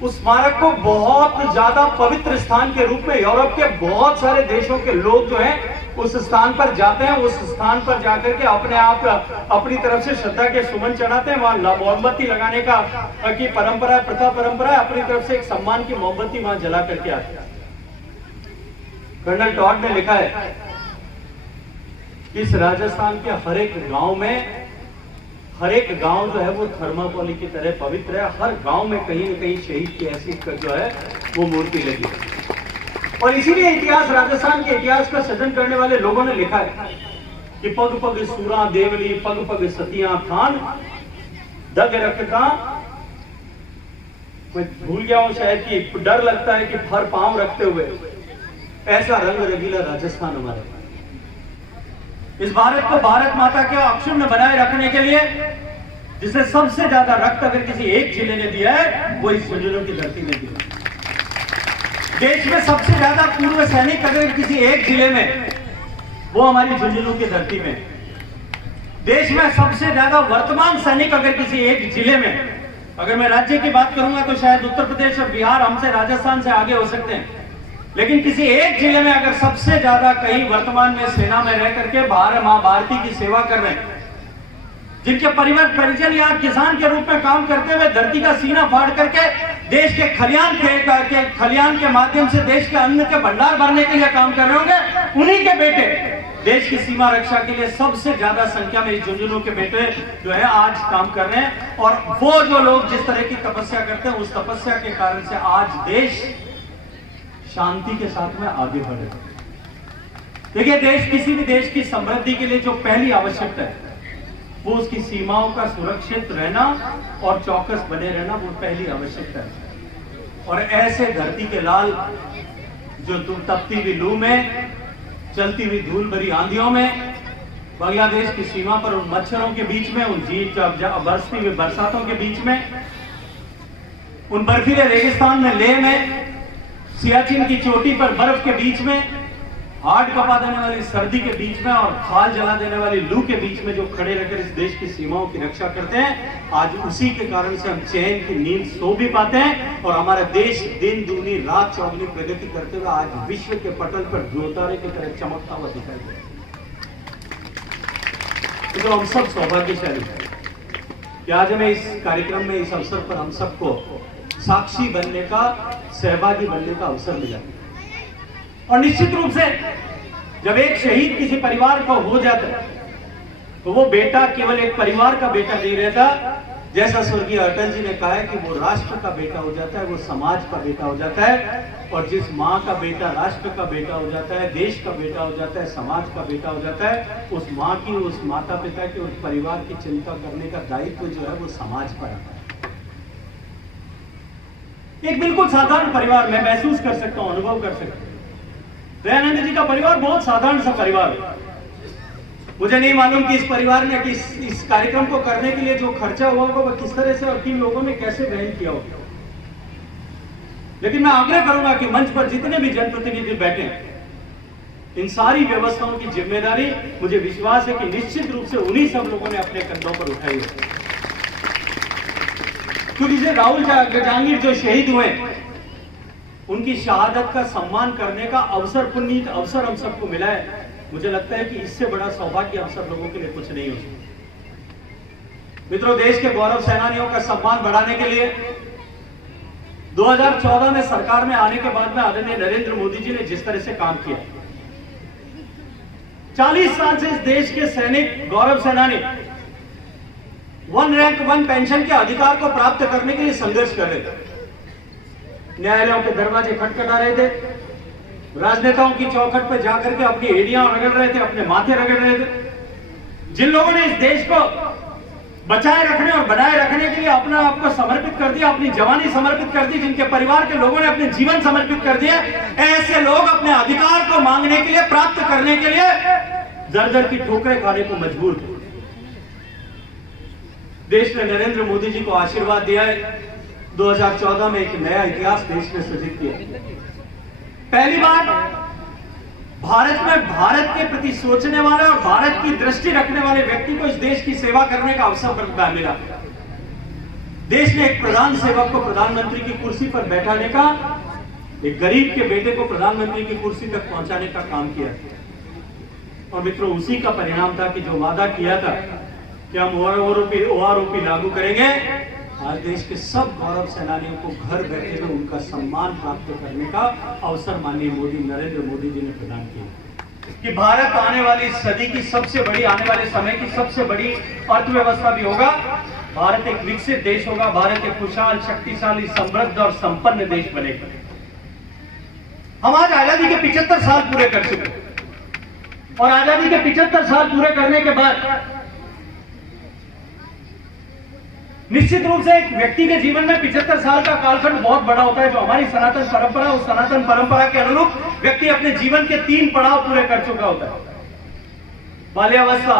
उस स्मारक को बहुत ज्यादा पवित्र स्थान के रूप में यूरोप के बहुत सारे देशों के लोग जो हैं उस स्थान पर जाते हैं। उस स्थान पर जाकर के अपने आप अपनी तरफ से श्रद्धा के सुमन चढ़ाते हैं। वहां मोमबत्ती लगाने का की परंपरा, प्रथा परंपरा है, अपनी तरफ से एक सम्मान की मोमबत्ती वहां जला करके आते हैं। कर्नल टॉड ने लिखा है इस राजस्थान के हर एक गांव में, हर एक गांव जो है वो थर्माकोली की तरह पवित्र है। हर गांव में कहीं न कहीं शहीद की ऐसी जो है वो मूर्ति लगी है और इसीलिए इतिहास, राजस्थान के इतिहास का सृजन करने वाले लोगों ने लिखा है कि पग पग सूरा देवली, पग पग सतिया खान, दग रखता मैं भूल गया हूं शायद कि डर लगता है कि भर पांव रखते हुए, ऐसा रंग रंगीला राजस्थान हमारे। इस भारत को भारत माता के अक्षुण्ण बनाए रखने के लिए जिसे सबसे ज्यादा रक्त अगर किसी एक जिले ने दिया है वो इस झुंझुनू की धरती ने दिया। देश में सबसे ज्यादा पूर्व सैनिक अगर किसी एक जिले में, वो हमारी झुंझुनू की धरती में। देश में सबसे ज्यादा वर्तमान सैनिक अगर किसी एक जिले में, अगर मैं राज्य की बात करूंगा तो शायद उत्तर प्रदेश और बिहार हमसे, राजस्थान से आगे हो सकते हैं, लेकिन किसी एक जिले में अगर सबसे ज्यादा कहीं वर्तमान में सेना में रह करके मां भारती की सेवा कर रहे हैं, जिनके परिवार परिजन यहाँ किसान के रूप में काम करते हुए धरती का सीना फाड़ करके देश के खलियान के माध्यम से देश के अन्न के भंडार भरने के लिए काम कर रहे होंगे, उन्हीं के बेटे देश की सीमा रक्षा के लिए सबसे ज्यादा संख्या में इस झुंझुनू के बेटे जो है आज काम कर रहे हैं। और वो जो लोग जिस तरह की तपस्या करते हैं, उस तपस्या के कारण से आज देश शांति के साथ में आगे बढ़े। देखिए, देश किसी भी देश की समृद्धि के लिए जो पहली आवश्यकता है वो उसकी सीमाओं का सुरक्षित रहना और चौकस बने रहना, वो पहली आवश्यकता है। और ऐसे धरती के लाल जो तपती हुई लू में, चलती हुई धूल भरी आंधियों में, बांग्लादेश की सीमा पर उन मच्छरों के बीच में, उन बरसती हुई बरसातों के बीच में, उन बर्फीले रेगिस्तान में, लेह में, सियाचिन की चोटी पर बर्फ के बीच में, हार्ड कपा देने वाली सर्दी के बीच में और खाल जला देने वाली लू के बीच में जो खड़े रहकर इस देश की सीमाओं की रक्षा करते हैं, आज उसी के कारण से हम चैन की नींद सो भी पाते हैं और हमारा देश दिन दूनी रात चौगुनी प्रगति करते हुए आज विश्व के पटल पर ध्रुवतारे की तरह चमकता हुआ दिखाई दे। तो हम सब सौभाग्यशाली हैं कि आज हमें इस कार्यक्रम में, इस अवसर पर हम सबको साक्षी बनने का, सहभागी बनने का अवसर मिला। और निश्चित रूप से जब एक शहीद किसी परिवार को हो जाता है तो वो बेटा केवल एक परिवार का बेटा नहीं रहता, जैसा स्वर्गीय अटल जी ने कहा है कि वो राष्ट्र का बेटा हो जाता है, वो समाज का बेटा हो जाता है। और जिस माँ का बेटा राष्ट्र का बेटा हो जाता है, देश का बेटा हो जाता है, समाज का बेटा हो जाता है, उस माँ की, उस माता पिता की, उस परिवार की चिंता करने का दायित्व जो है वो समाज पर आता है। एक बिल्कुल साधारण परिवार में महसूस कर सकता हूं, अनुभव कर सकता हूं। दयानंद जी का परिवार बहुत साधारण सा परिवार है। मुझे नहीं मालूम कि इस परिवार ने इस कार्यक्रम को करने के लिए जो खर्चा हुआ होगा वो किस तरह से और किन लोगों ने कैसे वहन किया होगा। लेकिन मैं आग्रह करूंगा कि मंच पर जितने भी जनप्रतिनिधि बैठे हैं, इन सारी व्यवस्थाओं की जिम्मेदारी मुझे विश्वास है कि निश्चित रूप से उन्हीं सब लोगों ने अपने कंधों पर उठाई है। क्योंकि जो राहुल जहांगीर जो शहीद हुए, उनकी शहादत का सम्मान करने का अवसर, पुनीत अवसर हम सबको मिला है। मुझे लगता है कि इससे बड़ा सौभाग्य अवसर लोगों के लिए कुछ नहीं हो सकता। मित्रों, देश के गौरव सेनानियों का सम्मान बढ़ाने के लिए 2014 में सरकार में आने के बाद में आदरणीय नरेंद्र मोदी जी ने जिस तरह से काम किया, 40 साल से इस देश के सैनिक, गौरव सेनानी वन रैंक वन पेंशन के अधिकार को प्राप्त करने के लिए संघर्ष कर रहे थे। न्यायालयों के दरवाजे खटखटा रहे थे, राजनेताओं की चौखट पर जाकर के अपनी एड़ियां रगड़ रहे थे, अपने माथे रगड़ रहे थे। जिन लोगों ने इस देश को बचाए रखने और बनाए रखने के लिए अपना आपको समर्पित कर दिया, अपनी जवानी समर्पित कर दी, जिनके परिवार के लोगों ने अपने जीवन समर्पित कर दिया, ऐसे लोग अपने अधिकार को मांगने के लिए, प्राप्त करने के लिए दर दर की ठोकरें खाने को मजबूर थे। देश ने नरेंद्र मोदी जी को आशीर्वाद दिया है। 2014 में एक नया इतिहास देश ने सृजित किया। पहली बार भारत में भारत के प्रति सोचने वाले और भारत की दृष्टि रखने वाले व्यक्ति को इस देश की सेवा करने का अवसर मिला। देश ने एक प्रधान सेवक को प्रधानमंत्री की कुर्सी पर बैठाने का, एक गरीब के बेटे को प्रधानमंत्री की कुर्सी तक पहुंचाने का काम किया। और मित्रों, उसी का परिणाम था कि जो वादा किया था कि हम ओआरओपी लागू करेंगे, आज देश के सब गौरव सेनानियों को घर बैठे हुए उनका सम्मान प्राप्त करने का अवसर माननीय नरेंद्र मोदी जी ने प्रदान किया। कि भारत आने वाली सदी की सबसे बड़ी, आने वाले समय की सबसे बड़ी अर्थव्यवस्था भी होगा। भारत एक विकसित देश होगा, भारत एक खुशहाल, शक्तिशाली, समृद्ध और संपन्न देश बनेगा। हम आज आजादी के 75 साल पूरे कर चुके और आजादी के 75 साल पूरे करने के बाद निश्चित रूप से एक व्यक्ति के जीवन में 75 साल का कालखंड बहुत बड़ा होता है। जो हमारी सनातन परंपरा, उस सनातन परंपरा के अनुरूप व्यक्ति अपने जीवन के 3 पड़ाव पूरे कर चुका होता है। बाल्यावस्था,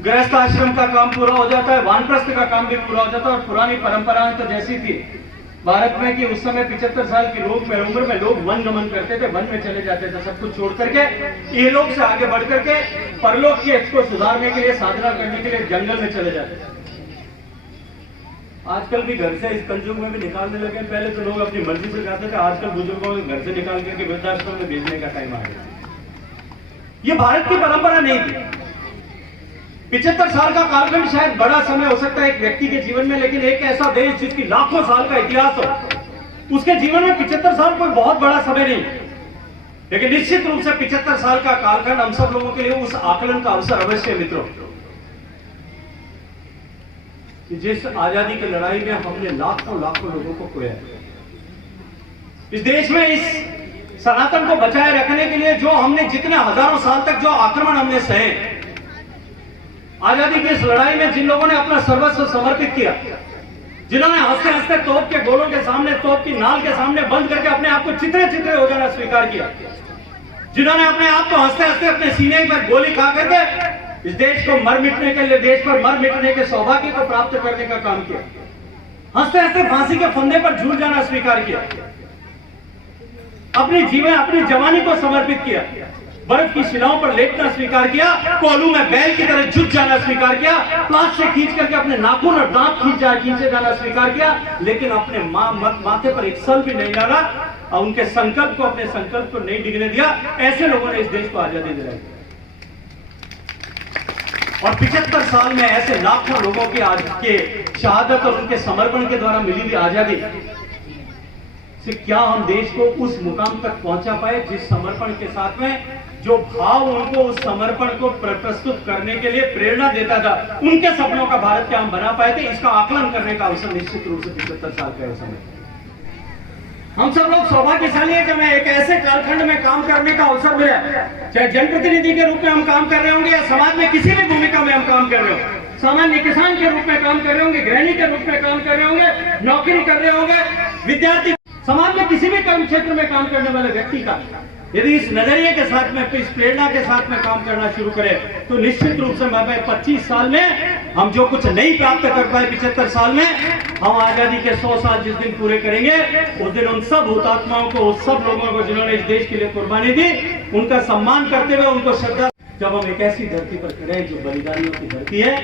गृहस्थ आश्रम का काम पूरा हो जाता है, वानप्रस्थ का काम भी पूरा हो जाता है। और पुरानी परंपराएं तो जैसी थी भारत में कि उस समय 75 साल की उम्र में लोग वन गमन करते थे, वन में चले जाते थे, सब कुछ छोड़ करके ये लोग से आगे बढ़ करके परलोक की को सुधारने के लिए, साधना करने के लिए जंगल में चले जाते थे। आजकल भी घर से इस कलयुग में भी निकालने लगे। पहले तो लोग अपनी मर्जी से जाते थे, आजकल बुजुर्गों को घर से निकाल करके वृद्धाश्रम में भेजने का टाइम आ गया। ये भारत की परंपरा नहीं थी। 75 साल का कालखंड शायद बड़ा समय हो सकता है एक व्यक्ति के जीवन में, लेकिन एक ऐसा देश जिसकी लाखों साल का इतिहास हो, उसके जीवन में 75 साल कोई बहुत बड़ा समय नहीं। लेकिन निश्चित रूप से 75 साल का कालखंड हम सब लोगों के लिए उस आकलन का अवसर अवश्य मित्रों, जिस आजादी की लड़ाई में हमने लाखों लोगों को खोया। इस देश में इस सनातन को बचाए रखने के लिए जो हमने जितने हजारों साल तक जो आक्रमण हमने सहे, आजादी की इस लड़ाई में जिन लोगों ने अपना सर्वस्व समर्पित किया, जिन्होंने हंसते हंसते तोप के गोलों के सामने, तोप की नाल के सामने बंद करके अपने आप को चित्रे हो जाना स्वीकार किया, जिन्होंने अपने आप को हंसते हंसते अपने सीने पर गोली खा करके इस देश को मर मिटने के लिए, देश पर मर मिटने के सौभाग्य को प्राप्त करने का काम किया, हंसते हंसते फांसी के फंदे पर झूल जाना स्वीकार किया, अपनी जीवन, अपनी जवानी को समर्पित किया, बर्फ की शिलाओं पर लेटना स्वीकार किया, कोलू में बैल की तरह जुट जाना स्वीकार किया, प्लास से खींच करके अपने नाखून और दांत खींचे जाना स्वीकार किया, लेकिन अपने माथे पर एक सल भी नहीं डाला और उनके संकल्प को, अपने संकल्प को नहीं डिगने दिया। ऐसे लोगों ने इस देश को आजादी दिलाई। और 75 साल में ऐसे लाखों लोगों के आज के शहादत और उनके समर्पण के द्वारा मिली हुई आजादी से क्या हम देश को उस मुकाम तक पहुंचा पाए जिस समर्पण के साथ में, जो भाव उनको उस समर्पण को प्रस्तुत करने के लिए प्रेरणा देता था, उनके सपनों का भारत क्या हम बना पाए थे, इसका आकलन करने का अवसर निश्चित रूप से 75 साल का समय। हम सब लोग सौभाग्यशाली है कि हमें एक ऐसे कालखंड में काम करने का अवसर मिला, चाहे जनप्रतिनिधि के रूप में हम काम कर रहे होंगे या समाज में किसी भी भूमिका में हम काम कर रहे हो, सामान्य किसान के रूप में काम कर रहे होंगे, गृहिणी के रूप में काम कर रहे होंगे, नौकरी कर रहे होंगे, विद्यार्थी, समाज में किसी भी कर्म क्षेत्र में काम करने वाले व्यक्ति का यदि इस नजरिए के साथ में, इस प्रेरणा के साथ में काम करना शुरू करें तो निश्चित रूप से मैं 25 साल में हम जो कुछ नहीं प्राप्त कर पाए 75 साल में, हम आजादी के 100 साल जिस दिन पूरे करेंगे उस दिन उन सब हुतात्माओं को, उस सब लोगों को जिन्होंने इस देश के लिए कुर्बानी दी, उनका सम्मान करते हुए उनको श्रद्धा, जब हम एक ऐसी धरती पर खड़े जो बलिदानियों की धरती है,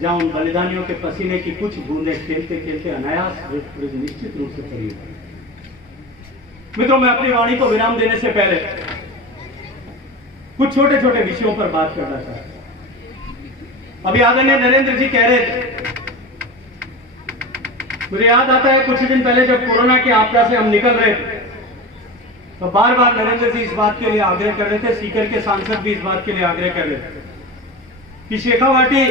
जहां उन बलिदानियों के पसीने की कुछ बूंदें खेलते खेलते अनायास निश्चित रूप से पड़ी। मित्रों, मैं अपनी वाणी को विराम देने से पहले कुछ छोटे छोटे विषयों पर बात करना चाहता हूं। अभी आदरणीय नरेंद्र जी कह रहे थे, मुझे याद आता है कुछ दिन पहले जब कोरोना की आपदा से हम निकल रहे थे तो बार बार नरेंद्र जी इस बात के लिए आग्रह कर रहे थे, सीकर के सांसद भी इस बात के लिए आग्रह कर रहे थे कि शेखावाटी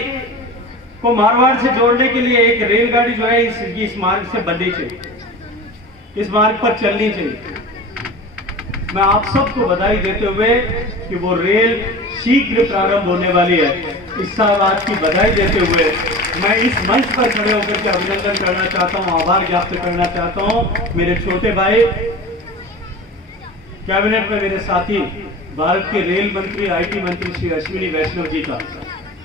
को मारवाड़ से जोड़ने के लिए एक रेलगाड़ी जो है इस मार्ग से बननी चाहिए, इस मार्ग पर चलनी चाहिए। मैं आप सबको बधाई देते हुए कि वो रेल शीघ्र प्रारंभ होने वाली है, इस बात की बधाई देते हुए मैं इस मंच पर खड़े होकर के अभिनंदन करना चाहता हूं, आभार ज्ञापित करना चाहता हूं मेरे छोटे भाई, कैबिनेट में मेरे साथी, भारत के रेल मंत्री, आईटी मंत्री श्री अश्विनी वैष्णव जी का,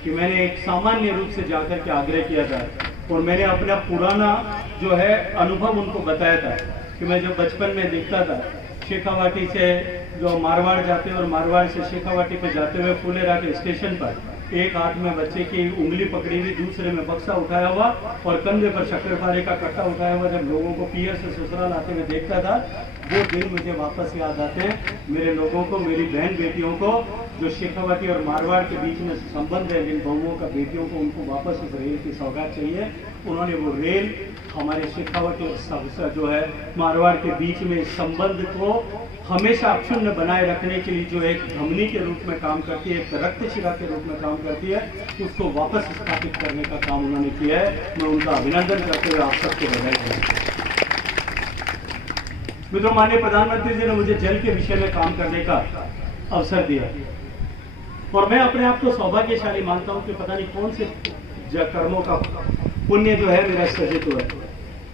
कि मैंने एक सामान्य रूप से जाकर के आग्रह किया था और मैंने अपना पुराना जो है अनुभव उनको बताया था कि मैं जब बचपन में देखता था शेखावाटी से जो मारवाड़ जाते और मारवाड़ से शेखावाटी पे जाते हुए फुलेरा के स्टेशन पर एक हाथ में बच्चे की उंगली पकड़ी हुई, दूसरे में बक्सा उठाया हुआ और कंधे पर शक्करपारे का कट्टा उठाया हुआ जब लोगों को पियर से ससुराल आते हुए देखता था, वो दिन मुझे वापस याद आते हैं। मेरे लोगों को, मेरी बहन बेटियों को, जो शेखावाटी और मारवाड़ के बीच में संबंध है, जिन बहुओं का बेटियों को, उनको वापस उस रेल की सौगात चाहिए। उन्होंने वो रेल हमारे शेखावाटी और जो है मारवाड़ के बीच में संबंध को हमेशा अक्षुण्ण बनाए रखने के लिए जो एक धमनी के रूप में काम करती है, एक रक्तशिरा के रूप में काम करती है, उसको वापस स्थापित करने का काम उन्होंने किया है। मैं उनका अभिनंदन करते हुए आप सबको बधाई देता हूं। मित्रों, माननीय प्रधानमंत्री जी ने मुझे जल के विषय में काम करने का अवसर दिया और मैं अपने आप को सौभाग्यशाली मानता हूं कि पता नहीं कौन से कर्मों का पुण्य जो है मेरा सजित हुआ है,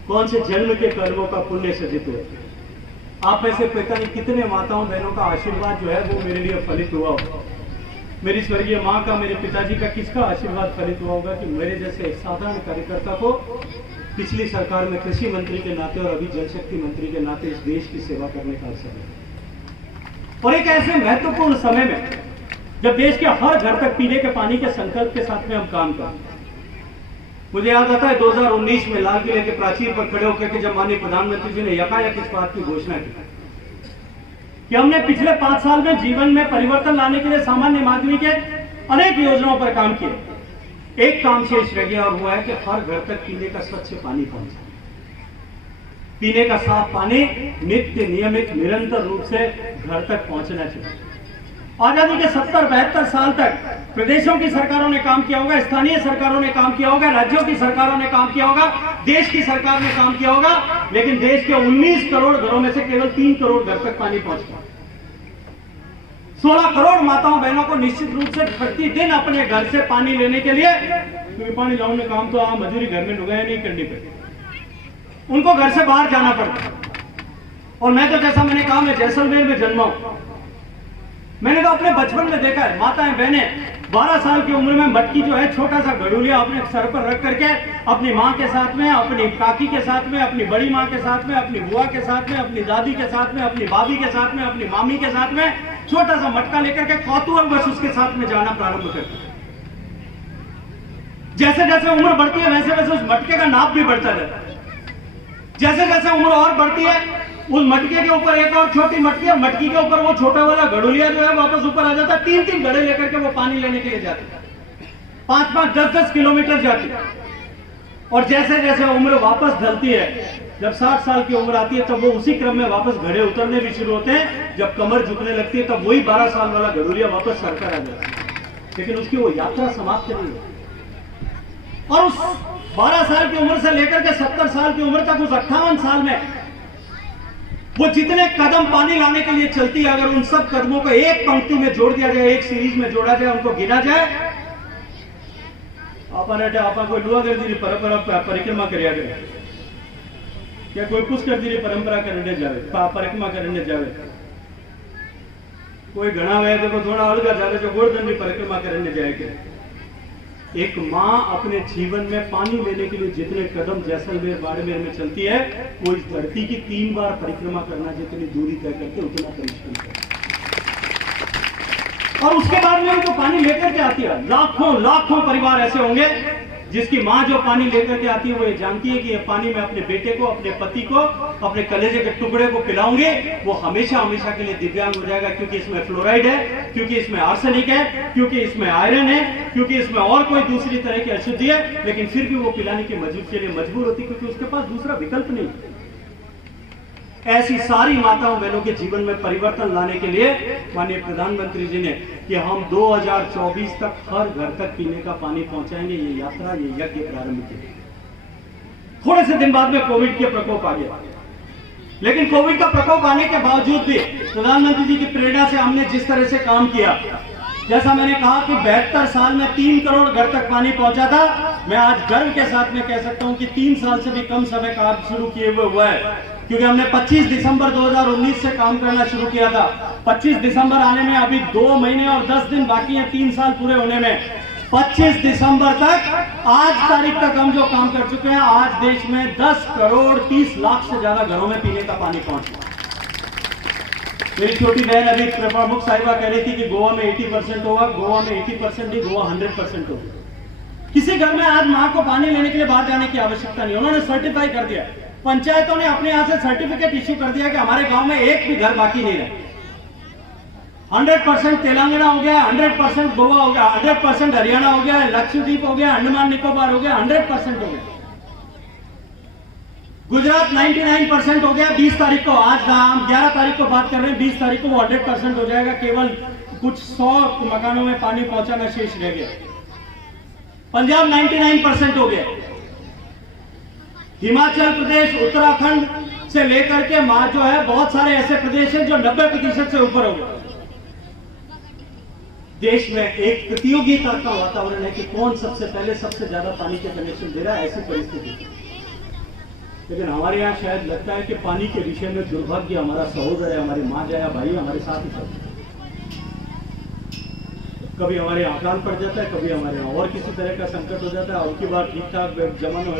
कौन से जन्म के कर्मों का पुण्य सजित हुआ है। आप में से पता नहीं कितने माताओं बहनों का आशीर्वाद जो है वो मेरे लिए फलित हुआ होगा। मेरी स्वर्गीय माँ का, मेरे पिताजी का किसका आशीर्वाद फलित हुआ होगा कि मेरे जैसे एक साधारण कार्यकर्ता को पिछली सरकार में कृषि मंत्री के नाते और अभी जल शक्ति मंत्री के नाते इस देश की सेवा करने का अवसर है। और एक ऐसे महत्वपूर्ण समय में जब देश के हर घर तक पीने के पानी के संकल्प के साथ में हम काम कर, मुझे याद आता है 2019 में लाल किले के प्राचीर पर खड़े होकर के जब माननीय प्रधानमंत्री जी ने यकायक इस बात की घोषणा की कि हमने पिछले 5 साल में जीवन में परिवर्तन लाने के लिए सामान्य माध्यमिक के अनेक योजनाओं पर काम किया। एक काम शेष रह गया और वो है कि हर घर तक पीने का स्वच्छ पानी पहुंचे। पीने का साफ पानी नित्य नियमित निरंतर रूप से घर तक पहुंचना चाहिए। आजादी के 70-72 साल तक प्रदेशों की सरकारों ने काम किया होगा, स्थानीय सरकारों ने काम किया होगा, राज्यों की सरकारों ने काम किया होगा, देश की सरकार ने काम किया होगा, लेकिन देश के 19 करोड़ घरों में से केवल 3 करोड़ घर तक पानी पहुंचता। 16 करोड़ माताओं बहनों को निश्चित रूप से प्रतिदिन अपने घर से पानी लेने के लिए, क्योंकि पानी लाने का काम तो मजदूरी घर में लुगाया नहीं करनी पड़ती, उनको घर से बाहर जाना पड़ता। और मैं तो जैसा मैंने कहा, मैं जैसलमेर में जन्मा हूं, मैंने तो अपने बचपन में देखा है माताएं बहनें 12 साल की उम्र में मटकी जो है छोटा सा घड़ूलिया अपने सर पर रख करके अपनी माँ के साथ में, अपनी काकी के साथ में, अपनी बड़ी माँ के साथ में, अपनी बुआ के साथ में, अपनी दादी के साथ में, अपनी भाभी के साथ में, अपनी मामी के साथ में छोटा सा मटका लेकर के कौतूहल बस उसके साथ में जाना प्रारंभ करते। जैसे जैसे उम्र बढ़ती है वैसे वैसे उस मटके का नाप भी बढ़ता जाता है। जैसे जैसे उम्र और बढ़ती है उस मटके के ऊपर एक और छोटी मटकी, और मटकी के ऊपर वो छोटा वाला घड़ोलिया जो है वापस ऊपर आ जाता है। 3-3 घड़े लेकर के वो पानी लेने के लिए जाते, 5-5, 10-10 किलोमीटर जाती। और जैसे जैसे उम्र वापस ढलती है, जब 60 साल की उम्र आती है तब वो उसी क्रम में वापस घड़े उतरने भी शुरू होते हैं। जब कमर झुकने लगती है तब वही 12 साल वाला घड़ोलिया वापस सर पर आ जाता है, लेकिन उसकी वो यात्रा समाप्त नहीं है। और उस 12 साल की उम्र से लेकर के 70 साल की उम्र तक, उस 58 साल में वो जितने कदम पानी लाने के लिए चलती है, अगर उन सब कदमों को एक पंक्ति में जोड़ दिया जाए, एक सीरीज में जोड़ा जाए, उनको गिना जाए, आप कोई लुआ कर दी परंपरा परिक्रमा करिया करे, क्या कोई कुछ कर दी परंपरा करने जावे, परिक्रमा करने जावे, कोई घना वे तो थोड़ा अलग जावे जो गोवर्धन की परिक्रमा करने जाए। एक माँ अपने जीवन में पानी लेने के लिए जितने कदम जैसलमेर बाड़मेर में चलती है, वो इस धरती की 3 बार परिक्रमा करना जितनी दूरी तय करके उतना परिश्रम करती है। और उसके बाद में उनको पानी लेकर के आती है। लाखों लाखों परिवार ऐसे होंगे जिसकी माँ जो पानी लेकर के आती है वो ये जानती है कि ये पानी मैं अपने बेटे को, अपने पति को, अपने कलेजे के टुकड़े को पिलाऊंगे, वो हमेशा हमेशा के लिए दिव्यांग हो जाएगा, क्योंकि इसमें फ्लोराइड है, क्योंकि इसमें आर्सेनिक है, क्योंकि इसमें आयरन है, क्योंकि इसमें और कोई दूसरी तरह की अशुद्धि है, लेकिन फिर भी वो पिलाने के लिए मजबूर होती, क्योंकि उसके पास दूसरा विकल्प नहीं। ऐसी सारी माताओं बहनों के जीवन में परिवर्तन लाने के लिए माननीय प्रधानमंत्री जी ने कि हम 2024 तक हर घर तक पीने का पानी पहुंचाएंगे, ये यात्रा, ये यज्ञ प्रारंभ किया। थोड़े से दिन बाद में कोविड के प्रकोप आ गया, लेकिन कोविड का प्रकोप आने के बावजूद भी प्रधानमंत्री जी की प्रेरणा से हमने जिस तरह से काम किया, जैसा मैंने कहा कि 72 साल में 3 करोड़ घर तक पानी पहुंचा था, मैं आज गर्व के साथ में कह सकता हूं कि 3 साल से भी कम समय का शुरू किए हुए है, क्योंकि हमने 25 दिसंबर 2019 से काम करना शुरू किया था। 25 दिसंबर आने में अभी 2 महीने और 10 दिन बाकी हैं 3 साल पूरे होने में। 25 दिसंबर तक, आज तारीख तक हम जो काम कर चुके हैं, आज देश में 10 करोड़ 30 लाख से ज्यादा घरों में पीने का पानी पहुंच गया। मेरी छोटी बहन अभी प्रमुख साहिबा कह रही थी कि गोवा में 80% होगा। गोवा में 80% नहीं, गोवा 100% होगा। किसी घर में आज मां को पानी लेने के लिए बाहर जाने की आवश्यकता नहीं, उन्होंने सर्टिफाई कर दिया। पंचायतों ने अपने यहां से सर्टिफिकेट इश्यू कर दिया कि हमारे गांव में एक भी घर बाकी नहीं रहे। 100% तेलंगाना हो गया, 100% गोवा हो गया, 100% हरियाणा हो गया, लक्षद्वीप हो गया, अंडमान निकोबार हो गया, 100% हो गया। गुजरात 99% हो गया। 20 तारीख को, आज हम 11 तारीख को बात कर रहे हैं, 20 तारीख को वो 100% हो जाएगा। केवल कुछ 100 मकानों में पानी पहुंचाना शेष रह गया। पंजाब 99% हो गया। हिमाचल प्रदेश, उत्तराखंड से लेकर के मां जो है बहुत सारे ऐसे प्रदेश हैं जो 90% से ऊपर हो गए। देश में एक प्रतियोगिता का वातावरण है कि कौन सबसे पहले सबसे ज्यादा पानी के कनेक्शन दे रहा है, ऐसी परिस्थिति। लेकिन हमारे यहाँ शायद लगता है कि पानी के विषय में दुर्भाग्य हमारा सहोदर है, हमारी माँ जाया भाई हमारे साथ ही चलते हैं। कभी हमारे यहाँ अकाल पड़ जाता है, कभी हमारे यहाँ और किसी तरह का संकट हो जाता है, और की बार ठीक ठाक जमन हो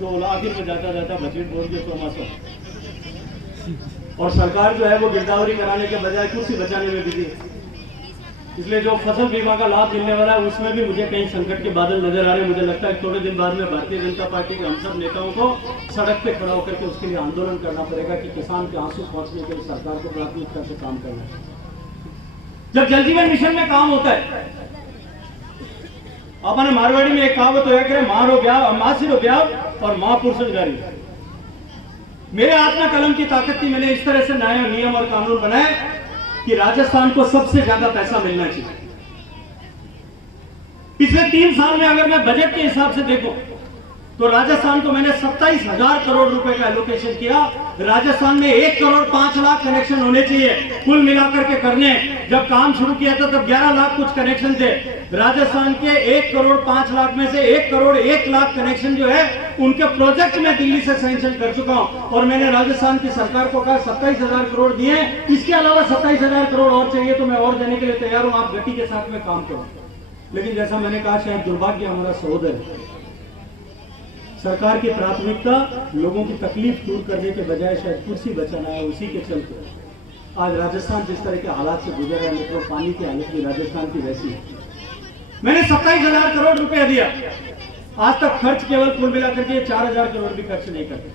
तो आखिर में जाता जाता बजट बोल के 100 मासों, और सरकार जो है वो गिरदावरी कराने के बजाय कुर्सी बचाने में बिजी है। इसलिए जो फसल बीमा का लाभ मिलने वाला है उसमें भी मुझे कई संकट के बादल नजर आ रहे हैं। मुझे लगता है थोड़े दिन बाद में भारतीय जनता पार्टी के हम सब नेताओं को सड़क पे खड़ा होकर के उसके लिए आंदोलन करना पड़ेगा कि किसान के आंसू पहुंचने के लिए सरकार को प्राथमिकता से काम करना है। जब जल जीवन मिशन में काम होता है, अपने मारवाड़ी में एक कहावत होया करे, मारो ब्याह माँ सिरो ब्याह और माँ पुरुष गारी। मेरे हाथ में कलम की ताकत थी, मैंने इस तरह से नए नियम और कानून बनाए कि राजस्थान को सबसे ज्यादा पैसा मिलना चाहिए। पिछले 3 साल में अगर मैं बजट के हिसाब से देखूं तो राजस्थान को मैंने 27,000 करोड़ रुपए का एलोकेशन किया। राजस्थान में 1 करोड़ 5 लाख कनेक्शन होने चाहिए कुल मिलाकर के करने। जब काम शुरू किया था तब 11 लाख कुछ कनेक्शन थे। राजस्थान के 1 करोड़ 5 लाख में से 1 करोड़ 1 लाख कनेक्शन जो है उनके प्रोजेक्ट में दिल्ली से सैंक्शन कर चुका हूं, और मैंने राजस्थान की सरकार को कहा 27,000 करोड़ दिए, इसके अलावा 27,000 करोड़ और चाहिए तो मैं और देने के लिए तैयार हूं, आप गति के साथ में काम करो। लेकिन जैसा मैंने कहा, शायद दुर्भाग्य हमारा सहोदर है, सरकार की प्राथमिकता लोगों की तकलीफ दूर करने के बजाय शायद कुर्सी बचाना है। उसी के चलते आज राजस्थान जिस तरह के हालात से गुजर रहा है, मतलब पानी की हालत भी राजस्थान की वैसी है। मैंने 27,000 करोड़ रुपया दिया, आज तक खर्च केवल कुल मिलाकर के 4,000 करोड़ भी खर्च नहीं करते।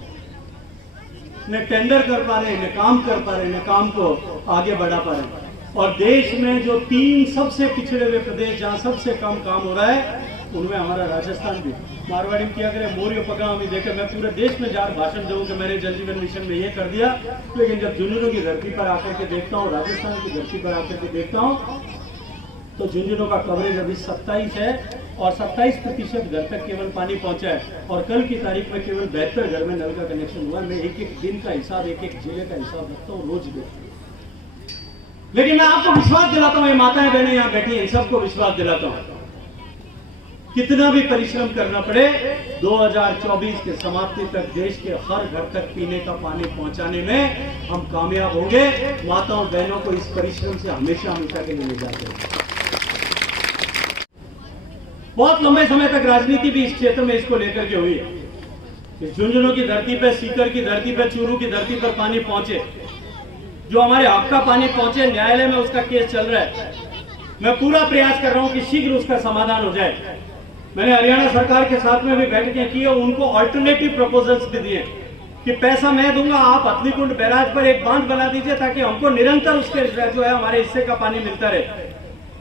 न टेंडर कर पा रहे, न काम कर पा रहे, न काम को आगे बढ़ा पा रहे। और देश में जो 3 सबसे पिछड़े हुए प्रदेश जहां सबसे कम काम हो रहा है उनमें हमारा राजस्थान भी। मारवाड़ी में क्या करें, मोरियो पका हमें देखे, मैं पूरे देश में जा भाषण दूं कि मैंने जल जीवन मिशन में ये कर दिया, लेकिन जब झुंझुनू की धरती पर आकर के देखता हूँ, राजस्थान की धरती पर आकर के देखता हूँ, तो झुंझुनू का कवरेज अभी 27 है और 27% घर तक केवल पानी पहुंचा है। और कल की तारीख में केवल 72 घर में नल का कनेक्शन हुआ। मैं एक एक दिन का हिसाब, एक एक जिले का हिसाब रखता हूँ, रोज देखता हूँ। लेकिन मैं आपको विश्वास दिलाता हूँ, ये माताएं बहनें यहाँ बैठी इन सबको विश्वास दिलाता हूँ, कितना भी परिश्रम करना पड़े 2024 के समाप्ति तक देश के हर घर तक पीने का पानी पहुंचाने में हम कामयाब होंगे। माताओं बहनों को इस परिश्रम से हमेशा हमेशा के लिए ले जाते हैं। बहुत लंबे समय तक राजनीति भी इस क्षेत्र में इसको लेकर के हुई है। झुंझुनू की धरती पे, सीकर की धरती पे, चूरू की धरती पर पानी पहुंचे, जो हमारे हक का पानी पहुंचे, न्यायालय में उसका केस चल रहा है। मैं पूरा प्रयास कर रहा हूं कि शीघ्र उसका समाधान हो जाए। मैंने हरियाणा सरकार के साथ में भी बैठकें की और उनको अल्टरनेटिव प्रपोजल्स भी दिए कि पैसा मैं दूंगा, आप हथनीकुंड बैराज पर एक बांध बना दीजिए ताकि हमको निरंतर उसके जो है हमारे हिस्से का पानी मिलता रहे।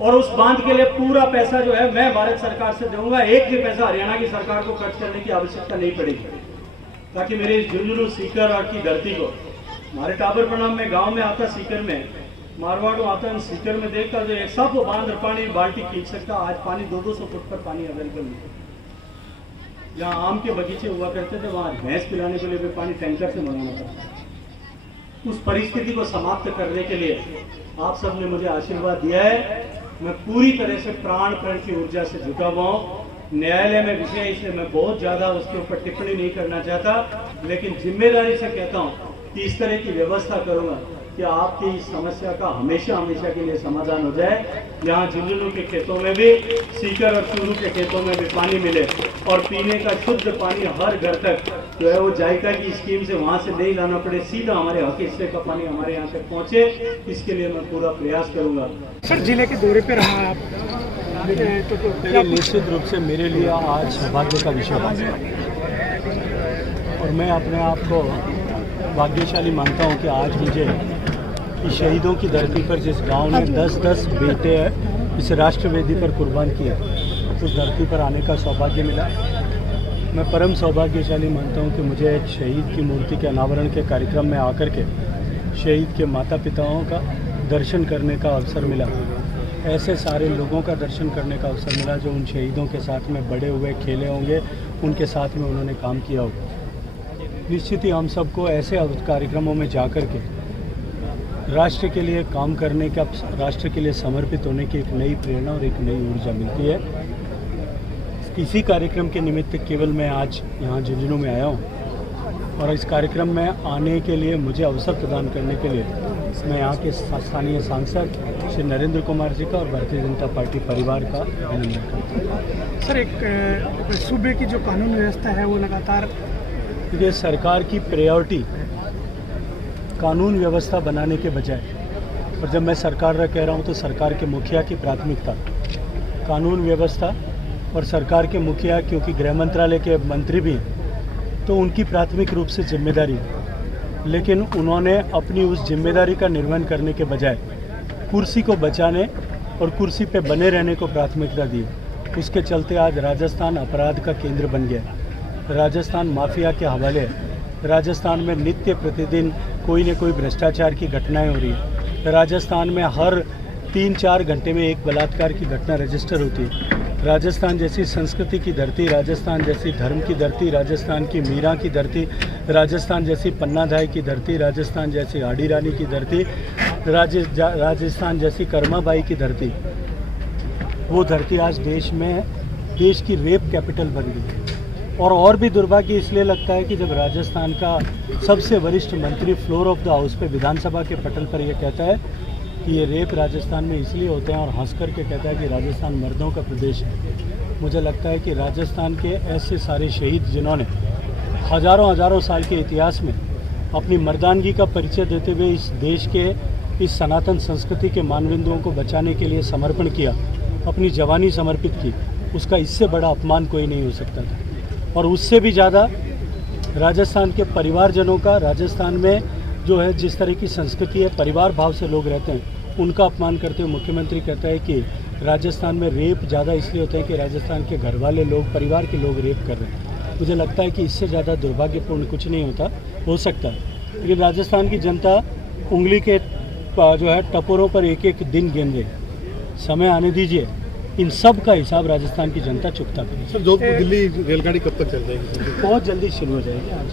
और उस बांध के लिए पूरा पैसा जो है मैं भारत सरकार से दूंगा, एक भी पैसा हरियाणा की सरकार को खर्च करने की आवश्यकता नहीं पड़ेगी, ताकि मेरे इस झुंझुनू सीकर और की धरती को, हमारे टाबर प्रणाम में गांव में आता, सीकर में मारवाड़ो आता है, सीकर में देखकर जो एक सब बांध पानी बाल्टी खींच सकता। आज पानी 200-200 फुट पर पानी अवेलेबल नहीं। जहाँ आम के बगीचे हुआ करते थे वहाँ भैंस पिलाने के लिए भी पानी टैंकर से मंगाना पड़ता। उस परिस्थिति को समाप्त करने के लिए आप सब ने मुझे आशीर्वाद दिया है। मैं पूरी तरह से प्राण की ऊर्जा से झुका हुआ हूँ। न्यायालय में विषय इसलिए मैं बहुत ज्यादा उसके ऊपर टिप्पणी नहीं करना चाहता, लेकिन जिम्मेदारी से कहता हूँ कि इस तरह की व्यवस्था करूंगा कि आपकी इस समस्या का हमेशा हमेशा के लिए समाधान हो जाए। यहाँ झुंझुनू के खेतों में भी, सीकर और चूरू के खेतों में भी पानी मिले और पीने का शुद्ध पानी हर घर तक जो है वो जायका की स्कीम से वहाँ से नहीं लाना पड़े, सीधा हमारे हक हिस्से का पानी हमारे यहाँ तक पहुँचे, इसके लिए मैं पूरा प्रयास करूँगा। सर, जिले के दौरे पर रहा आप, तो निश्चित रूप से मेरे लिए आज सौभाग्य का विषय है और मैं अपने आप को भाग्यशाली मानता हूँ कि आज मुझे इस शहीदों की धरती पर, जिस गांव ने 10-10 बेटे इस राष्ट्रवेदी पर कुर्बान किए, उस धरती पर आने का सौभाग्य मिला। मैं परम सौभाग्यशाली मानता हूँ कि मुझे एक शहीद की मूर्ति के अनावरण के कार्यक्रम में आकर के शहीद के माता पिताओं का दर्शन करने का अवसर मिला। ऐसे सारे लोगों का दर्शन करने का अवसर मिला जो उन शहीदों के साथ में बड़े हुए, खेले होंगे, उनके साथ में उन्होंने काम किया होगा। निश्चित ही हम सबको ऐसे कार्यक्रमों में जाकर के राष्ट्र के लिए काम करने का, राष्ट्र के लिए समर्पित होने की एक नई प्रेरणा और एक नई ऊर्जा मिलती है। इसी कार्यक्रम के निमित्त केवल मैं आज यहाँ झुंझुनू में आया हूँ और इस कार्यक्रम में आने के लिए मुझे अवसर प्रदान करने के लिए मैं यहाँ के स्थानीय सांसद श्री नरेंद्र कुमार जी का और भारतीय जनता पार्टी परिवार का अभिनंदन करता हूँ। सर, एक सूबे की जो कानून व्यवस्था है वो लगातार ये सरकार की प्रायोरिटी कानून व्यवस्था बनाने के बजाय, और जब मैं सरकार कह रहा हूँ तो सरकार के मुखिया की प्राथमिकता कानून व्यवस्था, और सरकार के मुखिया क्योंकि गृह मंत्रालय के मंत्री भी हैं तो उनकी प्राथमिक रूप से जिम्मेदारी है, लेकिन उन्होंने अपनी उस जिम्मेदारी का निर्वहन करने के बजाय कुर्सी को बचाने और कुर्सी पे बने रहने को प्राथमिकता दी। उसके चलते आज राजस्थान अपराध का केंद्र बन गया है, राजस्थान माफिया के हवाले है, राजस्थान में नित्य प्रतिदिन कोई न कोई भ्रष्टाचार की घटनाएं हो रही है, राजस्थान में हर 3-4 घंटे में एक बलात्कार की घटना रजिस्टर होती है। राजस्थान जैसी संस्कृति की धरती, राजस्थान जैसी धर्म की धरती, राजस्थान की मीरा की धरती, राजस्थान जैसी पन्नाधाय की धरती, राजस्थान जैसी आड़ी रानी की धरती, राजस्थान जैसी कर्माबाई की धरती, वो धरती आज देश में देश की रेप कैपिटल बन गई है। और भी दुर्भाग्य इसलिए लगता है कि जब राजस्थान का सबसे वरिष्ठ मंत्री फ्लोर ऑफ द हाउस पे विधानसभा के पटल पर यह कहता है कि ये रेप राजस्थान में इसलिए होते हैं और हंस कर के कहता है कि राजस्थान मर्दों का प्रदेश है। मुझे लगता है कि राजस्थान के ऐसे सारे शहीद जिन्होंने हज़ारों साल के इतिहास में अपनी मर्दानगी का परिचय देते हुए इस देश के इस सनातन संस्कृति के मानदंडों को बचाने के लिए समर्पण किया, अपनी जवानी समर्पित की, उसका इससे बड़ा अपमान कोई नहीं हो सकता था। और उससे भी ज़्यादा राजस्थान के परिवारजनों का, राजस्थान में जो है जिस तरह की संस्कृति है, परिवार भाव से लोग रहते हैं, उनका अपमान करते हुए मुख्यमंत्री कहता है कि राजस्थान में रेप ज़्यादा इसलिए होते हैं कि राजस्थान के घर वाले लोग, परिवार के लोग रेप कर रहे हैं। मुझे लगता है कि इससे ज़्यादा दुर्भाग्यपूर्ण कुछ नहीं हो सकता है। लेकिन राजस्थान की जनता उंगली के जो है टपोरों पर एक एक दिन गिन रही है। समय आने दीजिए, इन सब का हिसाब राजस्थान की जनता चुकता करेगी। सर, जोधपुर दिल्ली रेलगाड़ी कब तक चल जाएगी? बहुत जल्दी शुरू हो जाएगी आज।